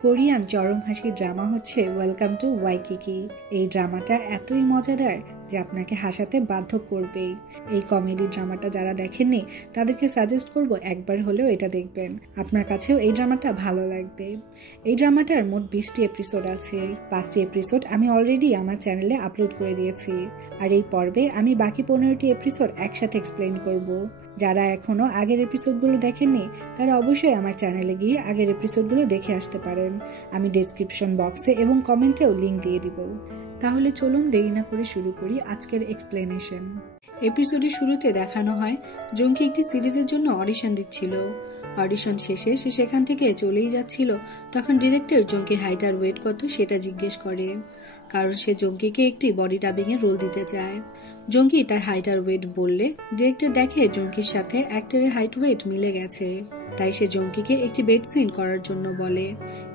Korean চরম হাসির drama হচ্ছে ওয়েলকাম টু ওয়াইকিকি। এই ড্রামাটা এতই মজাদার যে আপনাকে হাসাতে বাধ্য করবেই। এই কমেডি ড্রামাটা যারা দেখেননি তাদেরকে সাজেস্ট করব একবার হলেও এটা দেখবেন, আপনার কাছেও এই ড্রামাটা ভালো লাগবে। এই ড্রামাটার মোট 20টি এপিসোড আছে। 5টি এপিসোড আমি অলরেডি আমার চ্যানেলে আপলোড করে দিয়েছি, আর এই পর্বে আমি বাকি 15টি এপিসোড একসাথে এক্সপ্লেইন করব। যারা এখনো আগের এপিসোডগুলো দেখেননি তারা অবশ্যই আমার চ্যানেলে গিয়ে আগের এপিসোডগুলো দেখে আসতে পারেন। আমি ডেসক্রিপশন বক্সে এবং কমেন্টেও লিংক দিয়ে দিব। তাহলে চলুন দেরি না করে শুরু করি আজকের এক্সপ্লেনেশন। এপিসোডের শুরুতে দেখানো হয় জঙ্কি একটি সিরিজের জন্য অডিশন দিচ্ছিল। অডিশন শেষে সে সেখান থেকে চলেই যাচ্ছিল, তখন ডিরেক্টর জঙ্কির হাইট আর ওয়েট কত সেটা জিজ্ঞেস করে, কারণ সে জঙ্কিকে একটি বডি ডাবিং এর রোল দিতে চায়। জঙ্কি তার হাইট আর ওয়েট বললে ডিরেক্টর দেখে জঙ্কির সাথে অ্যাক্টরের হাইট ওয়েট মিলে গেছে, তাই সে জঙ্কিকে একটি বেড সিন করার জন্য বলে,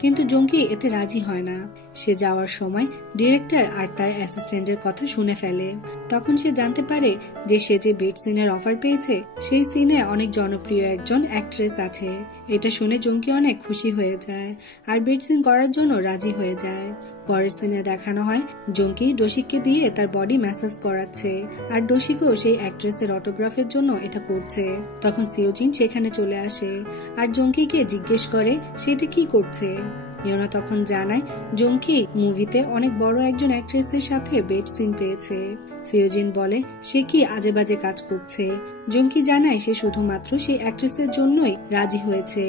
কিন্তু জঙ্কি এতে রাজি হয় না। সে যাওয়ার সময় ডিরেক্টর আর তার অ্যাসিস্ট্যান্টের কথা শুনে ফেলে। তখন সে জানতে পারে যে সে যে বেড সিনের অফার পেয়েছে সেই সিনে অনেক জনপ্রিয় একজন অ্যাক্ট্রেস আছে। এটা শুনে জঙ্কি অনেক খুশি হয়ে যায় আর বেড সিন করার জন্য রাজি হয়ে যায়। পরের সিনে দেখানো হয় জঙ্কি ডোশিককে দিয়ে তার বডি ম্যাসাজ করাচ্ছে, আর ডোশিকও সেই অ্যাক্ট্রেসের অটোগ্রাফের জন্য এটা করছে। তখন সিওজিন সেখানে চলে আসে আর জঙ্কিকে জিজ্ঞেস করে সেটা কি করছে। ইয়োনা তখন জানায় জঙ্কি মুভিতে অনেক বড় একজন অ্যাক্ট্রেসের সাথে বেড সিন পেয়েছে। সিওজিন বলে সে কি আজে বাজে কাজ করছে। জঙ্কি জানায় সে শুধুমাত্র সেই অ্যাক্ট্রেসের জন্যই রাজি হয়েছে।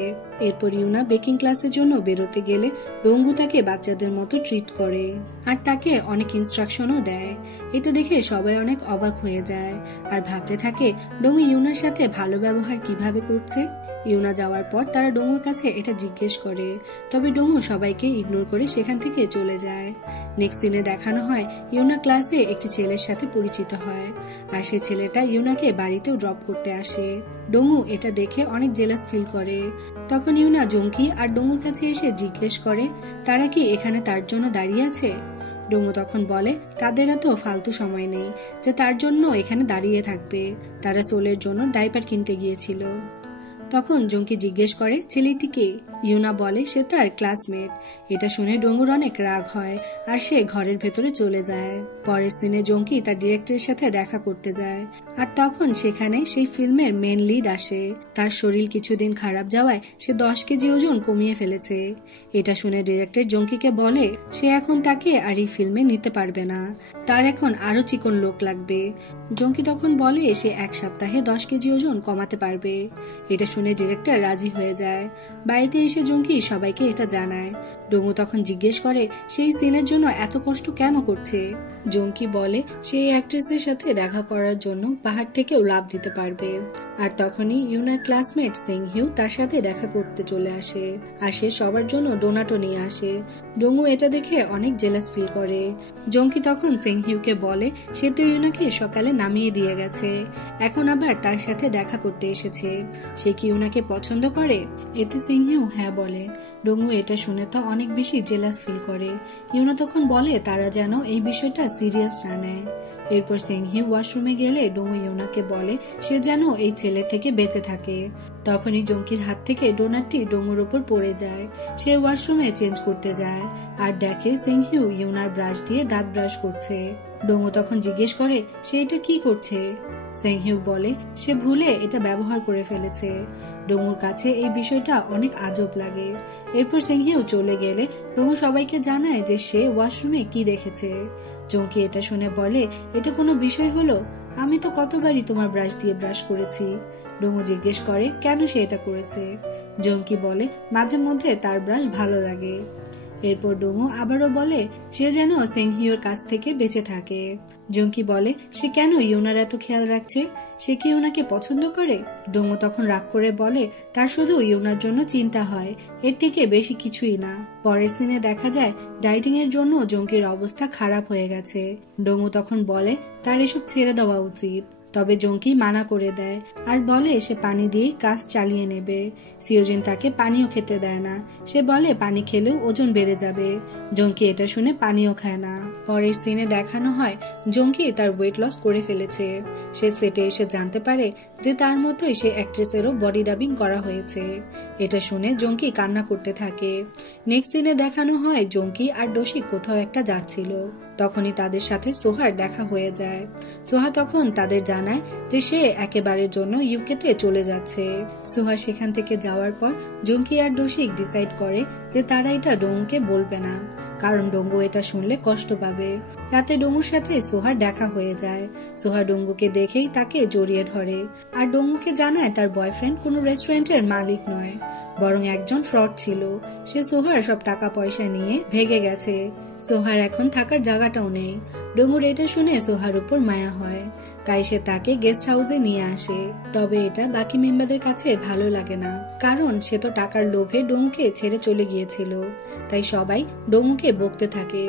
এরপর ইউনা বেকিং ক্লাসের জন্য বেরোতে গেলে ডোঙ্গু তাকে বাচ্চাদের মতো ট্রিট করে আর তাকে অনেক ইনস্ট্রাকশনও দেয়। এটা দেখে সবাই অনেক অবাক হয়ে যায় আর ভাবতে থাকে ডোঙ্গু ইউনার সাথে ভালো ব্যবহার কিভাবে করছে। ইউনা যাওয়ার পর তারা ডোঙ্গুর কাছে এটা জিজ্ঞেস করে, তবে ডোঙ্গু সবাইকে ইগনোর করে সেখান থেকে চলে যায়। নেক্সট সিনে দেখানো হয় ইউনা ক্লাসে একটি ছেলের সাথে পরিচিত হয়, আর সে ছেলেটা ইউনাকে বাড়িতেও ড্রপ করতে আসে। ডোঙ্গু এটা দেখে অনেক জেলাস ফিল করে। তখন ইউনা জঙ্কি আর ডোঙ্গুর কাছে এসে জিজ্ঞেস করে তারা কি এখানে তার জন্য দাঁড়িয়ে আছে। ডোঙ্গু তখন বলে তাদের এত ফালতু সময় নেই যে তার জন্য এখানে দাঁড়িয়ে থাকবে, তারা সোলের জন্য ডাইপার কিনতে গিয়েছিল। তখন জঙ্কি জিজ্ঞেস করে ছেলেটিকে। ইউনা বলে সে তার ক্লাসমেট। এটা শুনে ডোঙ্গুর অনেক রাগ হয় আর সে ঘরের ভেতরে চলে যায়। পরের সিনে জঙ্কি তার ডিরেক্টরের সাথে দেখা করতে যায়, আর তখন সেখানে সেই ফিল্মের মেন লিড আসে। তার শরীর কিছুদিন খারাপ যাওয়ায় সে 10 কেজি ওজন কমিয়ে ফেলেছে। এটা শুনে ডিরেক্টর জঙ্কিকে বলে সে এখন তাকে আর এই ফিল্মে নিতে পারবে না, তার এখন আরো চিকন লোক লাগবে। জঙ্কি তখন বলে সে 1 সপ্তাহে 10 কেজি ওজন কমাতে পারবে। এটা শুনে ডিরেক্টর রাজি হয়ে যায়। বাড়িতে এসে জঙ্কি সবাইকে এটা জানায়। ডোঙ্গু তখন জিজ্ঞেস করে সেই সিনের জন্য এত কষ্ট কেন করছে। জঙ্কি বলে সেই অ্যাক্ট্রেসের সাথে দেখা করার জন্য পাহাড় থেকেও লাভ দিতে পারবে। আর তখনই ইউনার ক্লাসমেট সেংহিউ তার সাথে দেখা করতে চলে আসে, আর সে সবার জন্য ডোনাটও নিয়ে আসে। ডোঙ্গু এটা দেখে অনেক জেলাস ফিল করে। জঙ্কি তখন সেংহিউকে বলে সে তো ইউনাকে সকালে নামিয়ে দিয়ে গেছে, এখন আবার তার সাথে দেখা করতে এসেছে, সে কি ইউনাকে পছন্দ করে। এতে সেংহিউ হ্যাঁ বলে। ডোঙ্গু এটা শুনে তো অনেক বেশি জেলাস ফিল করে। ইউনা তখন বলে তারা যেন এই বিষয়টা সিরিয়াস না নেয়। এরপর সেংহিউ ওয়াশরুমে গেলে ডোঙ্গু ইউনাকে বলে সে যেন এই ছেলে থেকে বেঁচে থাকে। তখনই জঙ্কির হাত থেকে ডোনাটটি ডোঙ্গুর উপর পড়ে যায়। সে ওয়াশরুমে চেঞ্জ করতে যায় আর দেখে সেংহিউ ইউনার ব্রাশ দিয়ে দাঁত ব্রাশ করছে। ডোঙ্গু তখন জিজ্ঞেস করে সে এটা কি করছে। সেংহিউ বলে সে ভুলে এটা ব্যবহার করে ফেলেছে। ডোঙ্গুর কাছে এই বিষয়টা অনেক আজব লাগে। এরপর সেংহিউ চলে গেলে ডোঙ্গু সবাইকে জানায় যে সে ওয়াশরুমে কি দেখেছে। জঙ্কি এটা শুনে বলে এটা কোনো বিষয় হলো, আমি তো কতবারই তোমার ব্রাশ দিয়ে ব্রাশ করেছি। ডোঙ্গু জিজ্ঞেস করে কেন সে এটা করেছে। জঙ্কি বলে মাঝে মধ্যে তার ব্রাশ ভালো লাগে। এরপর ডোঙ্গু আবারও বলে সে যেন সেংহিউর কাছ থেকে বেঁচে থাকে। জঙ্কি বলে সে কেন ইউনার এত খেয়াল রাখছে, সে কি ইউনাকে পছন্দ করে। ডোঙ্গু তখন রাগ করে বলে তার শুধু ইউনার জন্য চিন্তা হয়, এর থেকে বেশি কিছুই না। পরের সিনে দেখা যায় ডাইটিং এর জন্য জঙ্কির অবস্থা খারাপ হয়ে গেছে। ডোঙ্গু তখন বলে তার এসব ছেড়ে দেওয়া উচিত। তবে জঙ্কি মানা করে দেয় আর বলে সে পানি দিয়ে কাজ চালিয়ে নেবে। সিওজিন তাকে পানিও খেতে দেয় না, সে বলে পানি খেলেও ওজন বেড়ে যাবে। জঙ্কি এটা শুনে পানিও খায় না। পরের সিনে দেখানো হয় জঙ্কি তার ওয়েট লস করে ফেলেছে। সে সেটে এসে জানতে পারে যে তার মতোই সে অ্যাক্ট্রেসেরও বডি ডাবিং করা হয়েছে। এটা শুনে জঙ্কি কান্না করতে থাকে। নেক্সট সিনে দেখানো হয় জঙ্কি আর ডোশিক কোথাও একটা যাচ্ছিল। তখনই তাদের সাথে সোহার দেখা হয়ে যায়। সোহা তখন তাদের জানায় যে সে একেবারের জন্য ইউকেতে চলে যাচ্ছে। সোহা সেখান থেকে যাওয়ার পর জঙ্কি আর ডোশিক ডিসাইড করে যে তারা এটা ডোঙ্গুকে বলবে না, কারণ ডোঙ্গু এটা শুনলে কষ্ট পাবে। রাতে ডোঙ্গুর সাথে সোহার দেখা হয়ে যায়। সোহা ডোঙ্গুকে দেখেই তাকে জড়িয়ে ধরে আর ডোঙ্গুকে জানায় তার বয়ফ্রেন্ড কোনো রেস্টুরেন্টের মালিক নয়, বরং একজন ফ্রড ছিল। সে সোহার সব টাকা পয়সা নিয়ে ভেগে গেছে। সোহার এখন থাকার জায়গাটাও নেই। ডোঙ্গুর এটা শুনে সোহার উপর মায়া হয়, তাই সে তাকে গেস্ট হাউসে নিয়ে আসে। তবে এটা বাকি মেম্বারদের কাছে ভালো লাগে না, কারণ সে তো টাকার লোভে ডোঙ্গুকে ছেড়ে চলে গিয়েছিল। তাই সবাই ডোঙ্গুকে বকতে থাকে।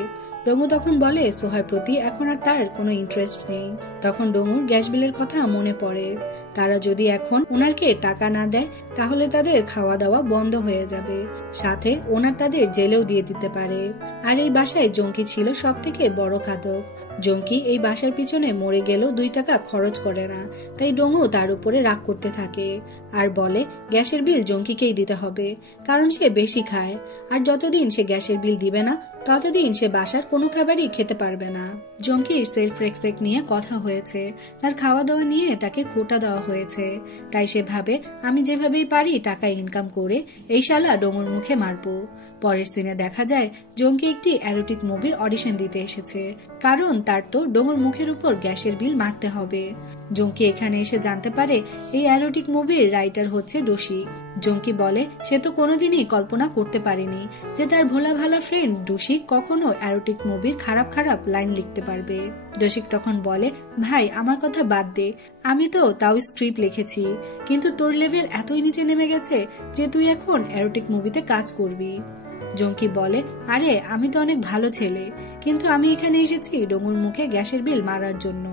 ডোঙ্গু তখন বলে সোহার প্রতি এখন আর তার কোনো ইন্টারেস্ট নেই। তখন ডোঙ্গুর গ্যাস বিলের কথা মনে পড়ে। তারা যদি এখন ওনারকে টাকা না দেয় তাহলে তাদের খাওয়া দাওয়া বন্ধ হয়ে যাবে, সাথে ওনার তাদের জেলেও দিয়ে দিতে পারে। আর এই বাসায় জঙ্কি ছিল সব থেকে বড় ঘাতক। জঙ্কি এই বাসার পিছনে মরে গেলেও 2 টাকা খরচ করে না, তাই ডোঙ্গু তার উপরে রাগ করতে থাকে আর বলে গ্যাসের বিল জঙ্কিকেই দিতে হবে, কারণ সে বেশি খায়। আর যতদিন সে গ্যাসের বিল দিবে না ততদিন সে বাসার কোনো খাবারই খেতে পারবে না। জঙ্কির সেলফ রেসপেক্ট নিয়ে কথা হয়েছে, তার খাওয়া দাওয়া নিয়ে তাকে খোটা দেওয়া হয়েছে। তাই সে ভাবে আমি যেভাবেই পারি টাকা ইনকাম করে এই শালা ডোঙ্গুর মুখে মারবো। পরের সিনে দেখা যায় জঙ্কি একটি এরোটিক মুভির অডিশন দিতে এসেছে, কারণ তার তো ডোঙ্গুর মুখের উপর গ্যাসের বিল মারতে হবে। জঙ্কি এখানে এসে জানতে পারে এই এরোটিক মুভির রাইটার হচ্ছে ডোশিক। জঙ্কি বলে সে তো কোনোদিনই কল্পনা করতে পারেনি যে তার ভোলা ভালা ফ্রেন্ড ডোশিক কখনো এরোটিক মুভির খারাপ খারাপ লাইন লিখতে পারবে। ডোশিক তখন বলে ভাই আমার কথা বাদ দে, আমি তো তাও স্ক্রিপ্ট লিখেছি, কিন্তু তোর লেভেল এতই নিচে নেমে গেছে যে তুই এখন এরোটিক মুভিতে কাজ করবি। জঙ্কি বলে আরে আমি তো অনেক ভালো ছেলে, কিন্তু আমি এখানে এসেছি ডোঙ্গুর মুখে গ্যাসের বিল মারার জন্য।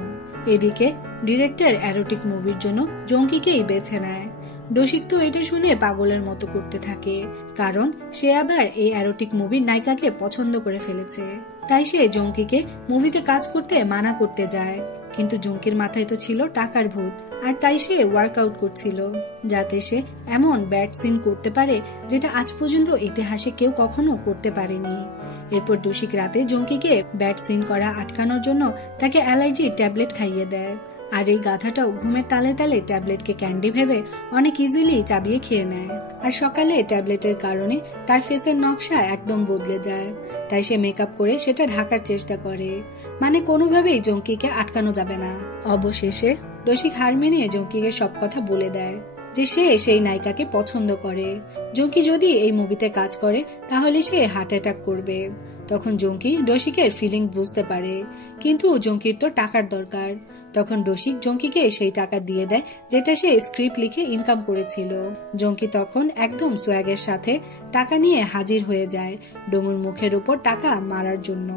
এদিকে ডিরেক্টর এরোটিক মুভির জন্য জঙ্কিকেই বেছে নেয়। ডোশিক তো এটা শুনে পাগলের মতো করতে থাকে, কারণ সে আবার এই এরোটিক মুভির নায়িকাকে পছন্দ করে ফেলেছে। তাই সে জঙ্কিকে মুভিতে কাজ করতে মানা করতে যায়, কিন্তু জঙ্কির মাথায় তো ছিল টাকার ভূত, আর তাই সে ওয়ার্কআউট করছিল যাতে সে এমন ব্যাড সিন করতে পারে যেটা আজ পর্যন্ত ইতিহাসে কেউ কখনো করতে পারেনি। এরপর ডোশিক রাতে জঙ্কিকে ব্যাড সিন করা আটকানোর জন্য তাকে অ্যালার্জি ট্যাবলেট খাইয়ে দেয়। আর এই গাধাটাও ঘুমের তালে তালে ট্যাবলেটকে ক্যান্ডি ভেবে অনেক ইজিলি চাবিয়ে খেয়ে নেয়। আর সকালে ট্যাবলেটের কারণে তার ফেসের নকশা একদম বদলে যায়, তাই সে মেকআপ করে সেটা ঢাকার চেষ্টা করে, মানে কোনোভাবেই জঙ্কিকে আটকানো যাবে না। অবশেষে ডোশিক হার মেনে জঙ্কিকে সব কথা বলে দেয় যে সে সেই নায়িকাকে পছন্দ করে। জঙ্কি যদি এই মুভিতে কাজ করে তাহলে সে হার্ট অ্যাটাক করবে। তখন জঙ্কি ডোশিকের ফিলিং বুঝতে পারে, কিন্তু জঙ্কির তো টাকার দরকার। তখন ডোশিক জঙ্কিকে সেই টাকা দিয়ে দেয় যেটা সে স্ক্রিপ্ট লিখে ইনকাম করেছিল। জঙ্কি তখন একদম সোয়াগের সাথে টাকা নিয়ে হাজির হয়ে যায় ডোঙ্গুর মুখের উপর টাকা মারার জন্য।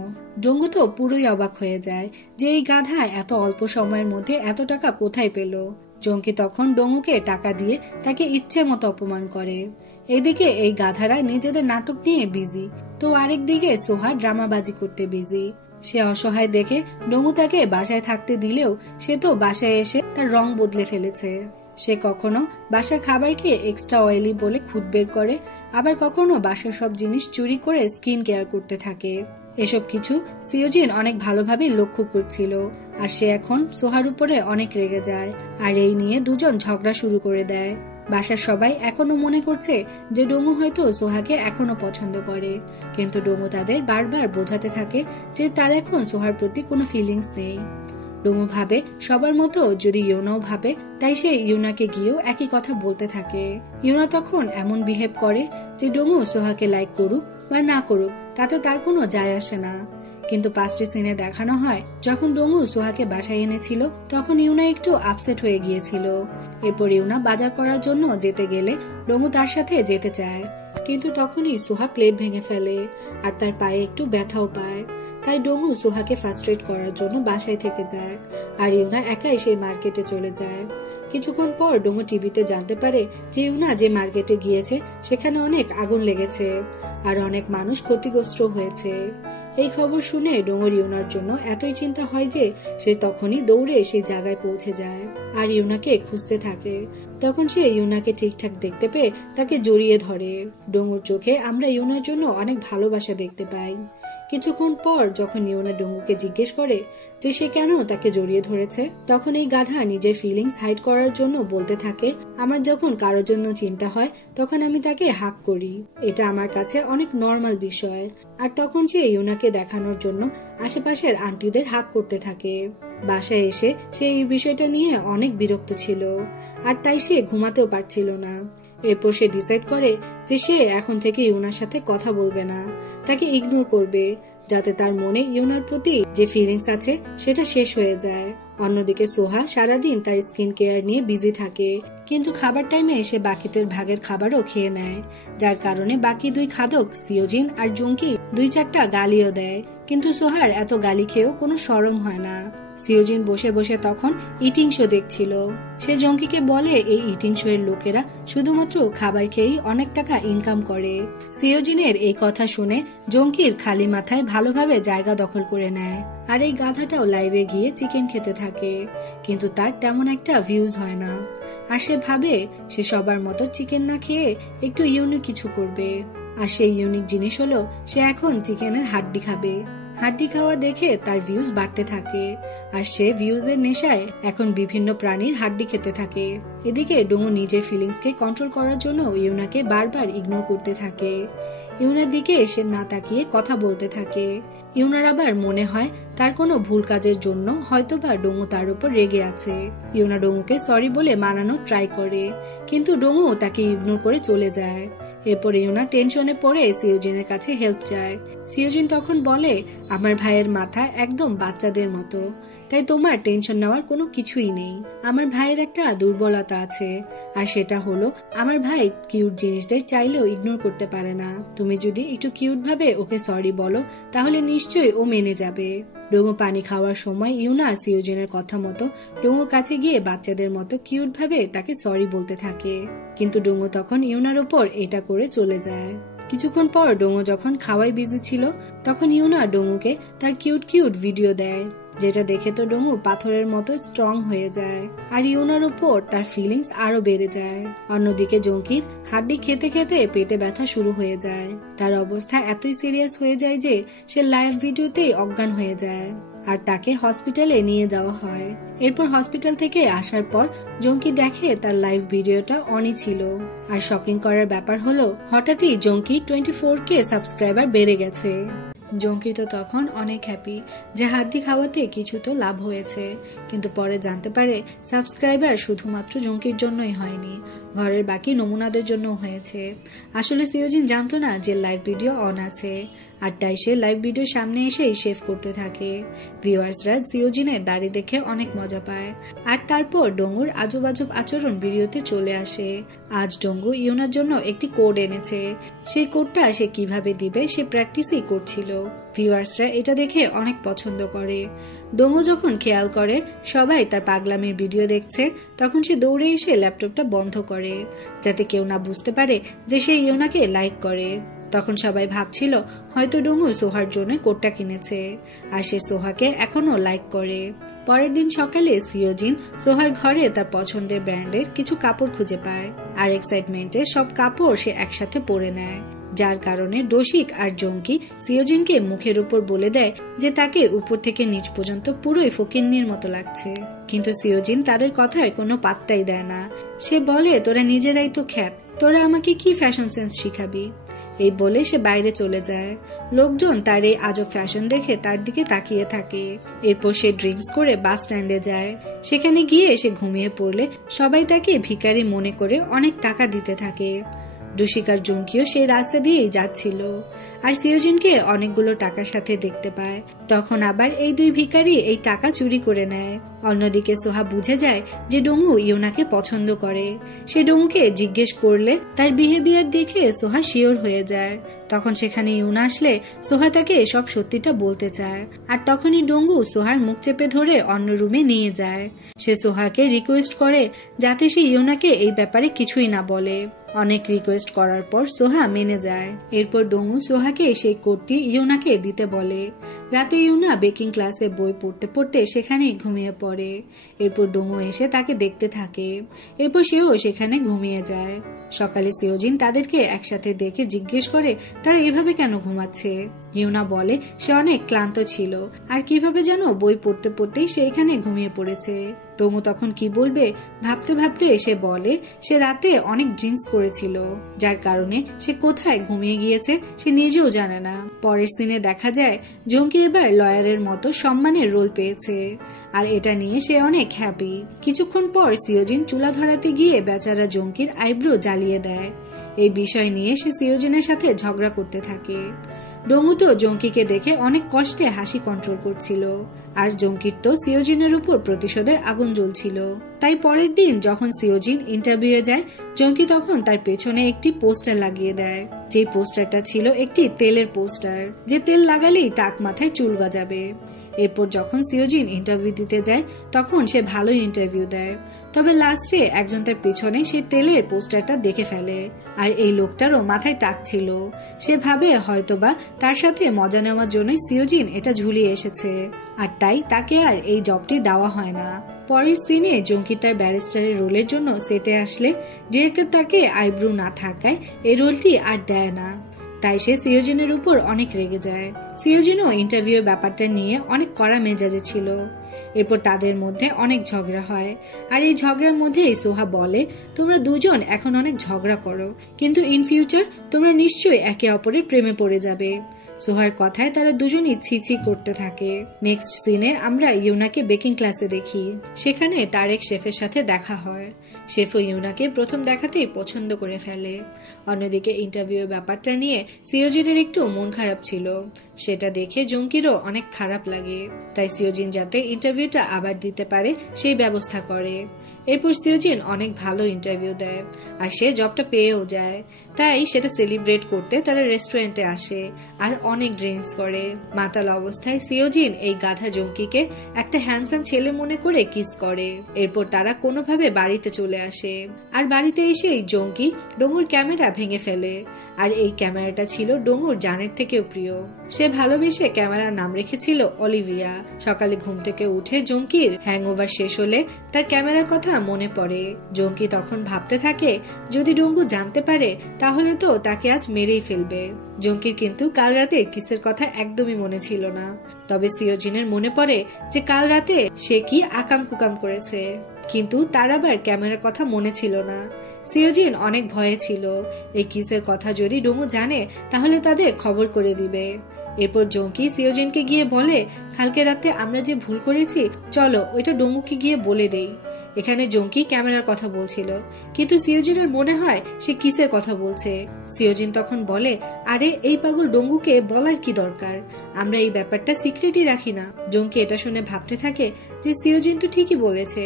ডোঙ্গু তো পুরোই অবাক হয়ে যায় যে এই গাধা এত অল্প সময়ের মধ্যে এত টাকা কোথায় পেল। জঙ্কি তখন ডোঙ্গুকে টাকা দিয়ে তাকে ইচ্ছে মতো অপমান করে। এদিকে এই গাধারা নিজেদের নাটক নিয়ে বিজি, তো আরেকদিকে সোহা ড্রামাবাজি করতে বিজি। সে অসহায় দেখে ডোঙ্গু তাকে বাসায় থাকতে দিলেও সে তো বাসায় এসে তার রং বদলে ফেলেছে। সে কখনো বাসার খাবার খেয়ে এক্সট্রা অয়েলি বলে খুদ বের করে, আবার কখনো বাসার সব জিনিস চুরি করে স্কিন কেয়ার করতে থাকে। এসব কিছু সিওজিন অনেক ভালোভাবে লক্ষ্য করছিল, আর সে এখন সোহার উপরে অনেক রেগে যায়, আর এই নিয়ে দুজন ঝগড়া শুরু করে দেয়। বাসার সবাই এখনো মনে করছে যে ডোঙ্গু হয়তো সোহাকে এখনো পছন্দ করে, কিন্তু ডোঙ্গু তাদের বারবার বোঝাতে থাকে যে তার এখন সোহার প্রতি কোনো ফিলিংস নেই। ডোঙ্গু ভাবে সবার মতো যদি ইউনাও ভাবে, তাই সে ইউনাকে গিয়েও একই কথা বলতে থাকে। ইউনা তখন এমন বিহেভ করে যে ডোঙ্গু সোহাকে লাইক করুক বা না করুক তাতে তার কোনো যায় আসে না। কিন্তু পাঁচটি সিনে দেখানো হয় যখন ডোঙ্গু সোহাকে বাসায় এনেছিল তখন ইউনা একটু আপসেট হয়ে গিয়েছিল। এরপর ইউনা বাজার করার জন্য যেতে গেলে ডোঙ্গু তার সাথে যেতে চায়, কিন্তু তখনই সোহা প্লেট ভেঙে ফেলে আর তার পায়ে একটু ব্যথাও পায়। তাই ডোঙ্গু সোহাকে ফ্রাস্ট্রেট করার জন্য বাসায় থেকে যায় আর ইউনা একাই সেই মার্কেটে চলে যায়। কিছুক্ষণ পর ডোঙ্গু টিভিতে জানতে পারে যে ইউনা যে মার্কেটে গিয়েছে সেখানে অনেক আগুন লেগেছে আর অনেক মানুষ ক্ষতিগ্রস্ত হয়েছে। এই খবর শুনে ডোঙ্গুর ইউনার জন্য এতই চিন্তা হয় যে সে তখনই দৌড়ে সেই জায়গায় পৌঁছে যায় আর ইউনাকে খুঁজতে থাকে। তখন সে ইউনাকে ঠিকঠাক দেখতে পেয়ে তাকে জড়িয়ে ধরে। ডোঙ্গুর চোখে আমরা ইউনার জন্য অনেক ভালোবাসা দেখতে পাই। কিছুক্ষণ পর যখন ইউনা ডোঙ্গুকে জিজ্ঞেস করে যে সে কেন তাকে জড়িয়ে ধরেছে, তখন এই গাধা নিজের ফিলিংস হাইড করার জন্য বলতে থাকে, আমার যখন কারোর জন্য চিন্তা হয় তখন আমি তাকে হাগ করি, এটা আমার কাছে অনেক নর্মাল বিষয়। আর তখন সে ইউনাকে দেখানোর জন্য আশেপাশের আন্টিদের হাগ করতে থাকে। বাসায় এসে সে এই বিষয়টা নিয়ে অনেক বিরক্ত ছিল আর তাই সে ঘুমাতেও পারছিল না। এরপর সে ডিসাইড করে যে সে এখন থেকে ইউনার সাথে কথা বলবে না, তাকে ইগনোর করবে, যাতে তার মনে ইউনার প্রতি যে ফিলিংস আছে সেটা শেষ হয়ে যায়। অন্যদিকে সোহা সারাদিন তার স্কিন কেয়ার নিয়ে বিজি থাকে, কিন্তু খাবার টাইমে এসে বাকিদের ভাগের খাবারও খেয়ে নেয়, যার কারণে বাকি দুই খাদক সিওজিন আর জঙ্কি 2-4টা গালিও দেয়। কিন্তু সোহার এত গালি খেয়েও কোনো শরম হয় না। সিওজিন বসে বসে তখন ইটিং শো দেখছিল। সে জঙ্কিকে বলে এই ইটিং শো এর লোকেরা শুধুমাত্র খাবার খেয়েই অনেক টাকা ইনকাম করে। সিওজিনের এই কথা শুনে জঙ্কির খালি মাথায় ভালোভাবে জায়গা দখল করে নেয় আর এই গাধাটাও লাইভে গিয়ে চিকেন খেতে থাকে, কিন্তু তার তেমন একটা ভিউজ হয় না। আর সে ভাবে সে সবার মতো চিকেন না খেয়ে একটু ইউনিক কিছু করবে, আর সেই ইউনিক জিনিস হলো সে এখন চিকেনের হাড্ডি খাবে। হাড্ডি খাওয়া দেখে তার ভিউজ বাড়তে থাকে আর সে ভিউজের নেশায় এখন বিভিন্ন প্রাণীর হাড্ডি খেতে থাকে। এদিকে ডোঙ্গু নিজের ফিলিংসকে কন্ট্রোল করার জন্য ইউনাকে বারবার ইগনোর করতে থাকে। ইউনার দিকে এসে না তাকিয়ে কথা বলতে থাকে। ইউনার আবার মনে হয় তার কোনো ভুল কাজের জন্য হয়তোবা ডোঙ্গু তার উপর রেগে আছে। ইউনা ডোঙ্গুকে সরি বলে মানানোর ট্রাই করে, কিন্তু ডোঙ্গু তাকে ইগনোর করে চলে যায়। এরপরে ইউনা টেনশনে পড়ে সিওজিনের কাছে হেল্প চায়। সিওজিন তখন বলে, আমার ভাইয়ের মাথা একদম বাচ্চাদের মতো, তাই তোমার টেনশন নেওয়ার কোনো কিছুই নেই। আমার ভাইয়ের একটা দুর্বলতা আছে, আর সেটা হলো আমার ভাই কিউট জিনিসদের চাইলেও ইগনোর করতে পারে না। তুমি যদি একটু কিউট ভাবে ওকে সরি বলো তাহলে নিশ্চয়ই ও মেনে যাবে। ডোঙ্গু পানি খাওয়ার সময় ইউনা সিওজিনের কথা মতো ডোঙ্গুর কাছে গিয়ে বাচ্চাদের মতো কিউট ভাবে তাকে সরি বলতে থাকে, কিন্তু ডোঙ্গু তখন ইউনার উপর এটা করে চলে যায়। কিছুক্ষণ পর ডোঙ্গু যখন খাওয়াই বিজি ছিল তখন ইউনা ডোঙ্গুকে তার কিউট কিউট ভিডিও দেয়, যেটা দেখে তো ডোঙ্গু পাথরের মতো স্ট্রং হয়ে যায় আর ইউনার উপর তার ফিলিংস আরো বেড়ে যায়। অন্যদিকে জঙ্কির হাড্ডি খেতে খেতে পেটে ব্যথা শুরু হয়ে যায়। তার অবস্থা এতই সিরিয়াস হয়ে যায় যে সে লাইভ ভিডিওতেই অজ্ঞান হয়ে যায় আর তাকে হসপিটালে নিয়ে যাওয়া হয়। এরপর হসপিটাল থেকে আসার পর জঙ্কি দেখে তার লাইভ ভিডিওটা অনই ছিল। আর শকিং করার ব্যাপার হলো হঠাৎই জঙ্কি 24K সাবস্ক্রাইবার বেড়ে গেছে। জঙ্কি তো তখন অনেক হ্যাপি যে হাড্ডি খাওয়াতে কিছু তো লাভ হয়েছে, কিন্তু পরে জানতে পারে সাবস্ক্রাইবার শুধুমাত্র জঙ্কির জন্যই হয়নি, ঘরের বাকি নমুনাদের জন্য হয়েছে। আসলে সিওজিন জানতো না যে লাইভ ভিডিও অন আছে, আর তাই সে লাইভ ভিডিওর সামনে এসেই শেভ করতে থাকে। ভিউয়ার্সরা সিওজিনের দাড়ি দেখে অনেক মজা পায়। আর তারপর ডোঙ্গুর আজব আজব আচরণ ভিডিওতে চলে আসে। আজ ডোঙ্গু ইউনার জন্য একটি কোড এনেছে, সেই কোডটা সে কিভাবে দিবে সে প্র্যাকটিসই করছিল। ভিউয়ার্সরা এটা দেখে অনেক পছন্দ করে। ডোঙ্গু যখন খেয়াল করে সবাই তার পাগলামির ভিডিও দেখছে তখন সে দৌড়ে এসে ল্যাপটপটা বন্ধ করে, যাতে কেউ না বুঝতে পারে যে সে ইউনাকে লাইক করে। তখন সবাই ভাবছিল হয়তো ডোঙ্গু সোহার জন্য কোডটা কিনেছে আর সে সোহাকে এখনো লাইক করে। পরের দিন সকালে সিওজিন সোহার ঘরে তার পছন্দের ব্র্যান্ডের কিছু কাপড় খুঁজে পায় আর এক্সাইটমেন্টে সব কাপড় সে একসাথে পরে নেয়, যার কারণে ডোশিক আর জঙ্কি সিওজিনকে মুখের উপর বলে দেয় যে তাকে উপর থেকে নিচ পর্যন্ত পুরোই ফকিন্নির মতো লাগছে। কিন্তু সিওজিন তাদের কথার কোনো পাত্তাই দেয় না। সে বলে তোরা নিজেরাই তো খ্যাত, তোরা আমাকে কি ফ্যাশন সেন্স শিখাবি। এই বলে সে বাইরে চলে যায়। লোকজন তার এই আজব ফ্যাশন দেখে তার দিকে তাকিয়ে থাকে। এরপর সে ড্রিঙ্কস করে বাস স্ট্যান্ডে যায়। সেখানে গিয়ে সে ঘুমিয়ে পড়লে সবাই তাকে ভিখারি মনে করে অনেক টাকা দিতে থাকে। রুশিকার জঙ্কিও সেই রাস্তা দিয়েই যাচ্ছিল আর সিওজিনকে অনেকগুলো টাকার সাথে দেখতে পায়। তখন আবার এই দুই ভিখারি এই টাকা চুরি করে নেয়। অন্যদিকে সোহা বুঝে যায় যে ডোমু ইউনাকে পছন্দ করে। সে ডোমুকে জিজ্ঞেস করলে তার বিহেভিয়ার দেখে সোহা শিওর হয়ে যায়। তখন সেখানে ইউনা আসলে সোহা তাকে সব সত্যিটা বলতে চায় আর তখনই ডোঙ্গু সোহার মুখ চেপে ধরে অন্য রুমে নিয়ে যায়। সে সোহাকে রিকোয়েস্ট করে যাতে সে ইউনাকে এই ব্যাপারে কিছুই না বলে। অনেক রিকোয়েস্ট করার পর সোহা মেনে যায়। এরপর ডোঙ্গু সোহাকে সেই কোটটি ইউনাকে দিতে বলে। রাতে ইউনা বেকিং ক্লাসে বই পড়তে পড়তে সেখানেই ঘুমিয়ে পড়ে। এরপর ডোঙ্গু এসে তাকে দেখতে থাকে। এরপর সেও সেখানে ঘুমিয়ে যায়। সকালে সিওজিন তাদেরকে একসাথে দেখে জিজ্ঞেস করে তারা এভাবে কেন ঘুমাচ্ছে। ইউনা বলে সে অনেক ক্লান্ত ছিল আর কিভাবে যেন বই পড়তে পড়তেই সে এখানে ঘুমিয়ে পড়েছে। ডোঙ্গু তখন কি বলবে ভাবতে ভাবতে সে বলে সে রাতে অনেক ড্রিঙ্কস করেছিল, যার কারণে সে কোথায় ঘুমিয়ে গিয়েছে সে নিজেও জানে না। পরের সিনে দেখা যায় জঙ্কি এবার লয়ারের মতো সম্মানের রোল পেয়েছে আর এটা নিয়ে সে অনেক হ্যাপি। কিছুক্ষণ পর সিওজিন চুলা ধরাতে গিয়ে বেচারা জঙ্কির আইব্রো জ্বালিয়ে দেয়। এই বিষয় নিয়ে সে সিওজিনের সাথে ঝগড়া করতে থাকে। ডোঙ্গু তো জঙ্কিকে দেখে অনেক কষ্টে হাসি কন্ট্রোল করছিল আর জঙ্কির তো সিওজিনের উপর প্রতিশোধের আগুন জ্বলছিল। তাই পরের দিন যখন সিওজিন ইন্টারভিউয়ে যায় জঙ্কি তখন তার পেছনে একটি পোস্টার লাগিয়ে দেয়। যে পোস্টারটা ছিল একটি তেলের পোস্টার, যে তেল লাগালেই টাক মাথায় চুল গজাবে। এরপর যখন সিওজিন ইন্টারভিউ দিতে যায় তখন সে ভালোই ইন্টারভিউ দেয়, তবে লাস্টে একজন তার পেছনে সেই তেলের পোস্টারটা দেখে ফেলে আর এই লোকটারও মাথায় টাক ছিল। সে ভাবে হয়তোবা তার সাথে মজা নেওয়ার জন্যই সিওজিন এটা ঝুলিয়ে এসেছে আর তাই তাকে আর এই জবটি দেওয়া হয় না। পরের সিনে জঙ্কি তার ব্যারিস্টারের রোলের জন্য সেটে আসলে ডিরেক্টর তাকে আইব্রো না থাকায় এই রোলটি আর দেয় না। তাই সে সিওজিনের উপর অনেক রেগে যায়। সিওজিনও ইন্টারভিউ ব্যাপারটা নিয়ে অনেক কড়া মেজাজে ছিল। এরপর তাদের মধ্যে অনেক ঝগড়া হয় আর এই ঝগড়ার মধ্যেই সোহা বলে তোমরা দুজন এখন অনেক ঝগড়া করো কিন্তু ইন ফিউচার তোমরা নিশ্চয়ই একে অপরের প্রেমে পড়ে যাবে। সোহার কথায় তারা দুজনই ছিছি করতে থাকে। নেক্সট সিনে আমরা ইউনাকে বেকিং ক্লাসে দেখি। সেখানে তার এক শেফের সাথে দেখা হয়। শেফও ইউনাকে প্রথম দেখাতেই পছন্দ করে ফেলে। অন্যদিকে ইন্টারভিউ ব্যাপারটা নিয়ে সিওজিনের একটু মন খারাপ ছিল, সেটা দেখে জঙ্কিরও অনেক খারাপ লাগে। তাই সিওজিন যাতে ইন্টারভিউটা আবার দিতে পারে সেই ব্যবস্থা করে। এরপর সিওজিন অনেক ভালো ইন্টারভিউ দেয় আর সে জবটা পেয়েও যায়। তাই সেটা সেলিব্রেট করতে তারা রেস্টুরেন্টে আসে আর অনেক ড্রিঙ্কস করে। মাতাল অবস্থায় সিওজিন এই গাধা জঙ্কিকে একটা হ্যান্ডসাম ছেলে মনে করে কিস করে। এরপর তারা কোনোভাবে বাড়িতে চলে আসে আর বাড়িতে এসেই জঙ্কি ডোঙ্গুর ক্যামেরা ভেঙে ফেলে আর এই ক্যামেরাটা ছিল ডোঙ্গুর জানের থেকেও প্রিয়। সে ভালোবেসে ক্যামেরার নাম রেখেছিল অলিভিয়া। সকালে ঘুম থেকে উঠে জঙ্কির হ্যাংওভার শেষ হলে তার ক্যামেরার কথা মনে পড়ে। জঙ্কি তখন ভাবতে থাকে যদি ডোঙ্গু জানতে পারে তাহলে তো তাকে আজ মেরেই ফেলবে। জঙ্কির কিন্তু কাল রাতে কিসের কথা একদমই মনে ছিল না, তবে সিওজিনের মনে পড়ে যে কাল রাতে সে কি আকাম কুকাম করেছে, কিন্তু তার আবার ক্যামেরার কথা মনে ছিল না। সিওজিন অনেক ভয়ে ছিল এই কিসের কথা যদি ডোঙ্গু জানে তাহলে তাদের খবর করে দিবে। এরপর জঙ্কি সিওজিনকে গিয়ে বলে কালকে রাতে আমরা যে ভুল করেছি চলো ওইটা ডোঙ্গুকে গিয়ে বলে দেই। এখানে জঙ্কি ক্যামেরার কথা বলছিল কিন্তু সিওজিনের মনে হয় সে কিসের কথা বলছে। সিওজিন তখন বলে আরে এই পাগল ডোঙ্গুকে বলার কি দরকার, আমরা এই ব্যাপারটা সিক্রেটই রাখি না। জঙ্কি এটা শুনে ভাবতে থাকে যে সিওজিন তো ঠিকই বলেছে,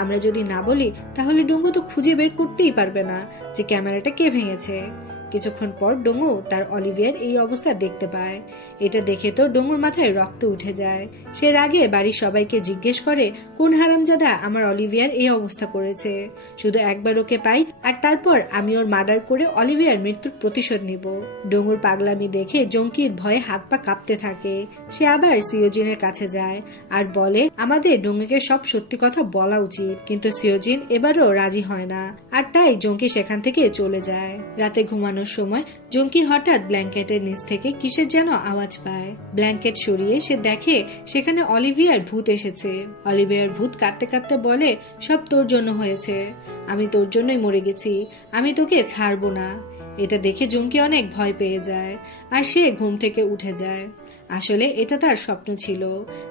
আমরা যদি না বলি তাহলে ডোঙ্গু তো খুঁজে বের করতেই পারবে না যে ক্যামেরাটা কে ভেঙেছে। কিছুক্ষণ পর ডোঙ্গু তার অলিভিয়ার এই অবস্থা দেখতে পায়। এটা দেখে তো ডোঙ্গুর মাথায় রক্ত উঠে যায়। সে রাগে বাড়ির সবাইকে জিজ্ঞেস করে কোন হারামজাদা আমার অলিভিয়ার এই অবস্থা করেছে, শুধু একবার ওকে পাই আর তারপর আমি ওর মার্ডার করে অলিভিয়ার মৃত্যুর প্রতিশোধ নিব। ডোঙ্গুর পাগলামি দেখে জঙ্কির ভয়ে হাত পা কাঁপতে থাকে। সে আবার সিওজিনের কাছে যায় আর বলে আমাদের ডোঙ্গুকে সব সত্যি কথা বলা উচিত, কিন্তু সিওজিন এবারও রাজি হয় না আর তাই জঙ্কি সেখান থেকে চলে যায়। রাতে ঘুমানো সময় জঙ্কি হঠাৎ ব্ল্যাঙ্কেটের নিচ থেকে কিসের যেন আওয়াজ পায়। ব্ল্যাঙ্কেট সরিয়ে সে দেখে সেখানে অলিভিয়ার ভূত এসেছে। অলিভিয়ার ভূত কাঁদতে কাঁদতে বলে সব তোর জন্য হয়েছে, আমি তোর জন্যই মরে গেছি, আমি তোকে ছাড়বো না। এটা দেখে জঙ্কি অনেক ভয় পেয়ে যায় আর সে ঘুম থেকে উঠে যায়। আসলে এটা তার স্বপ্ন ছিল।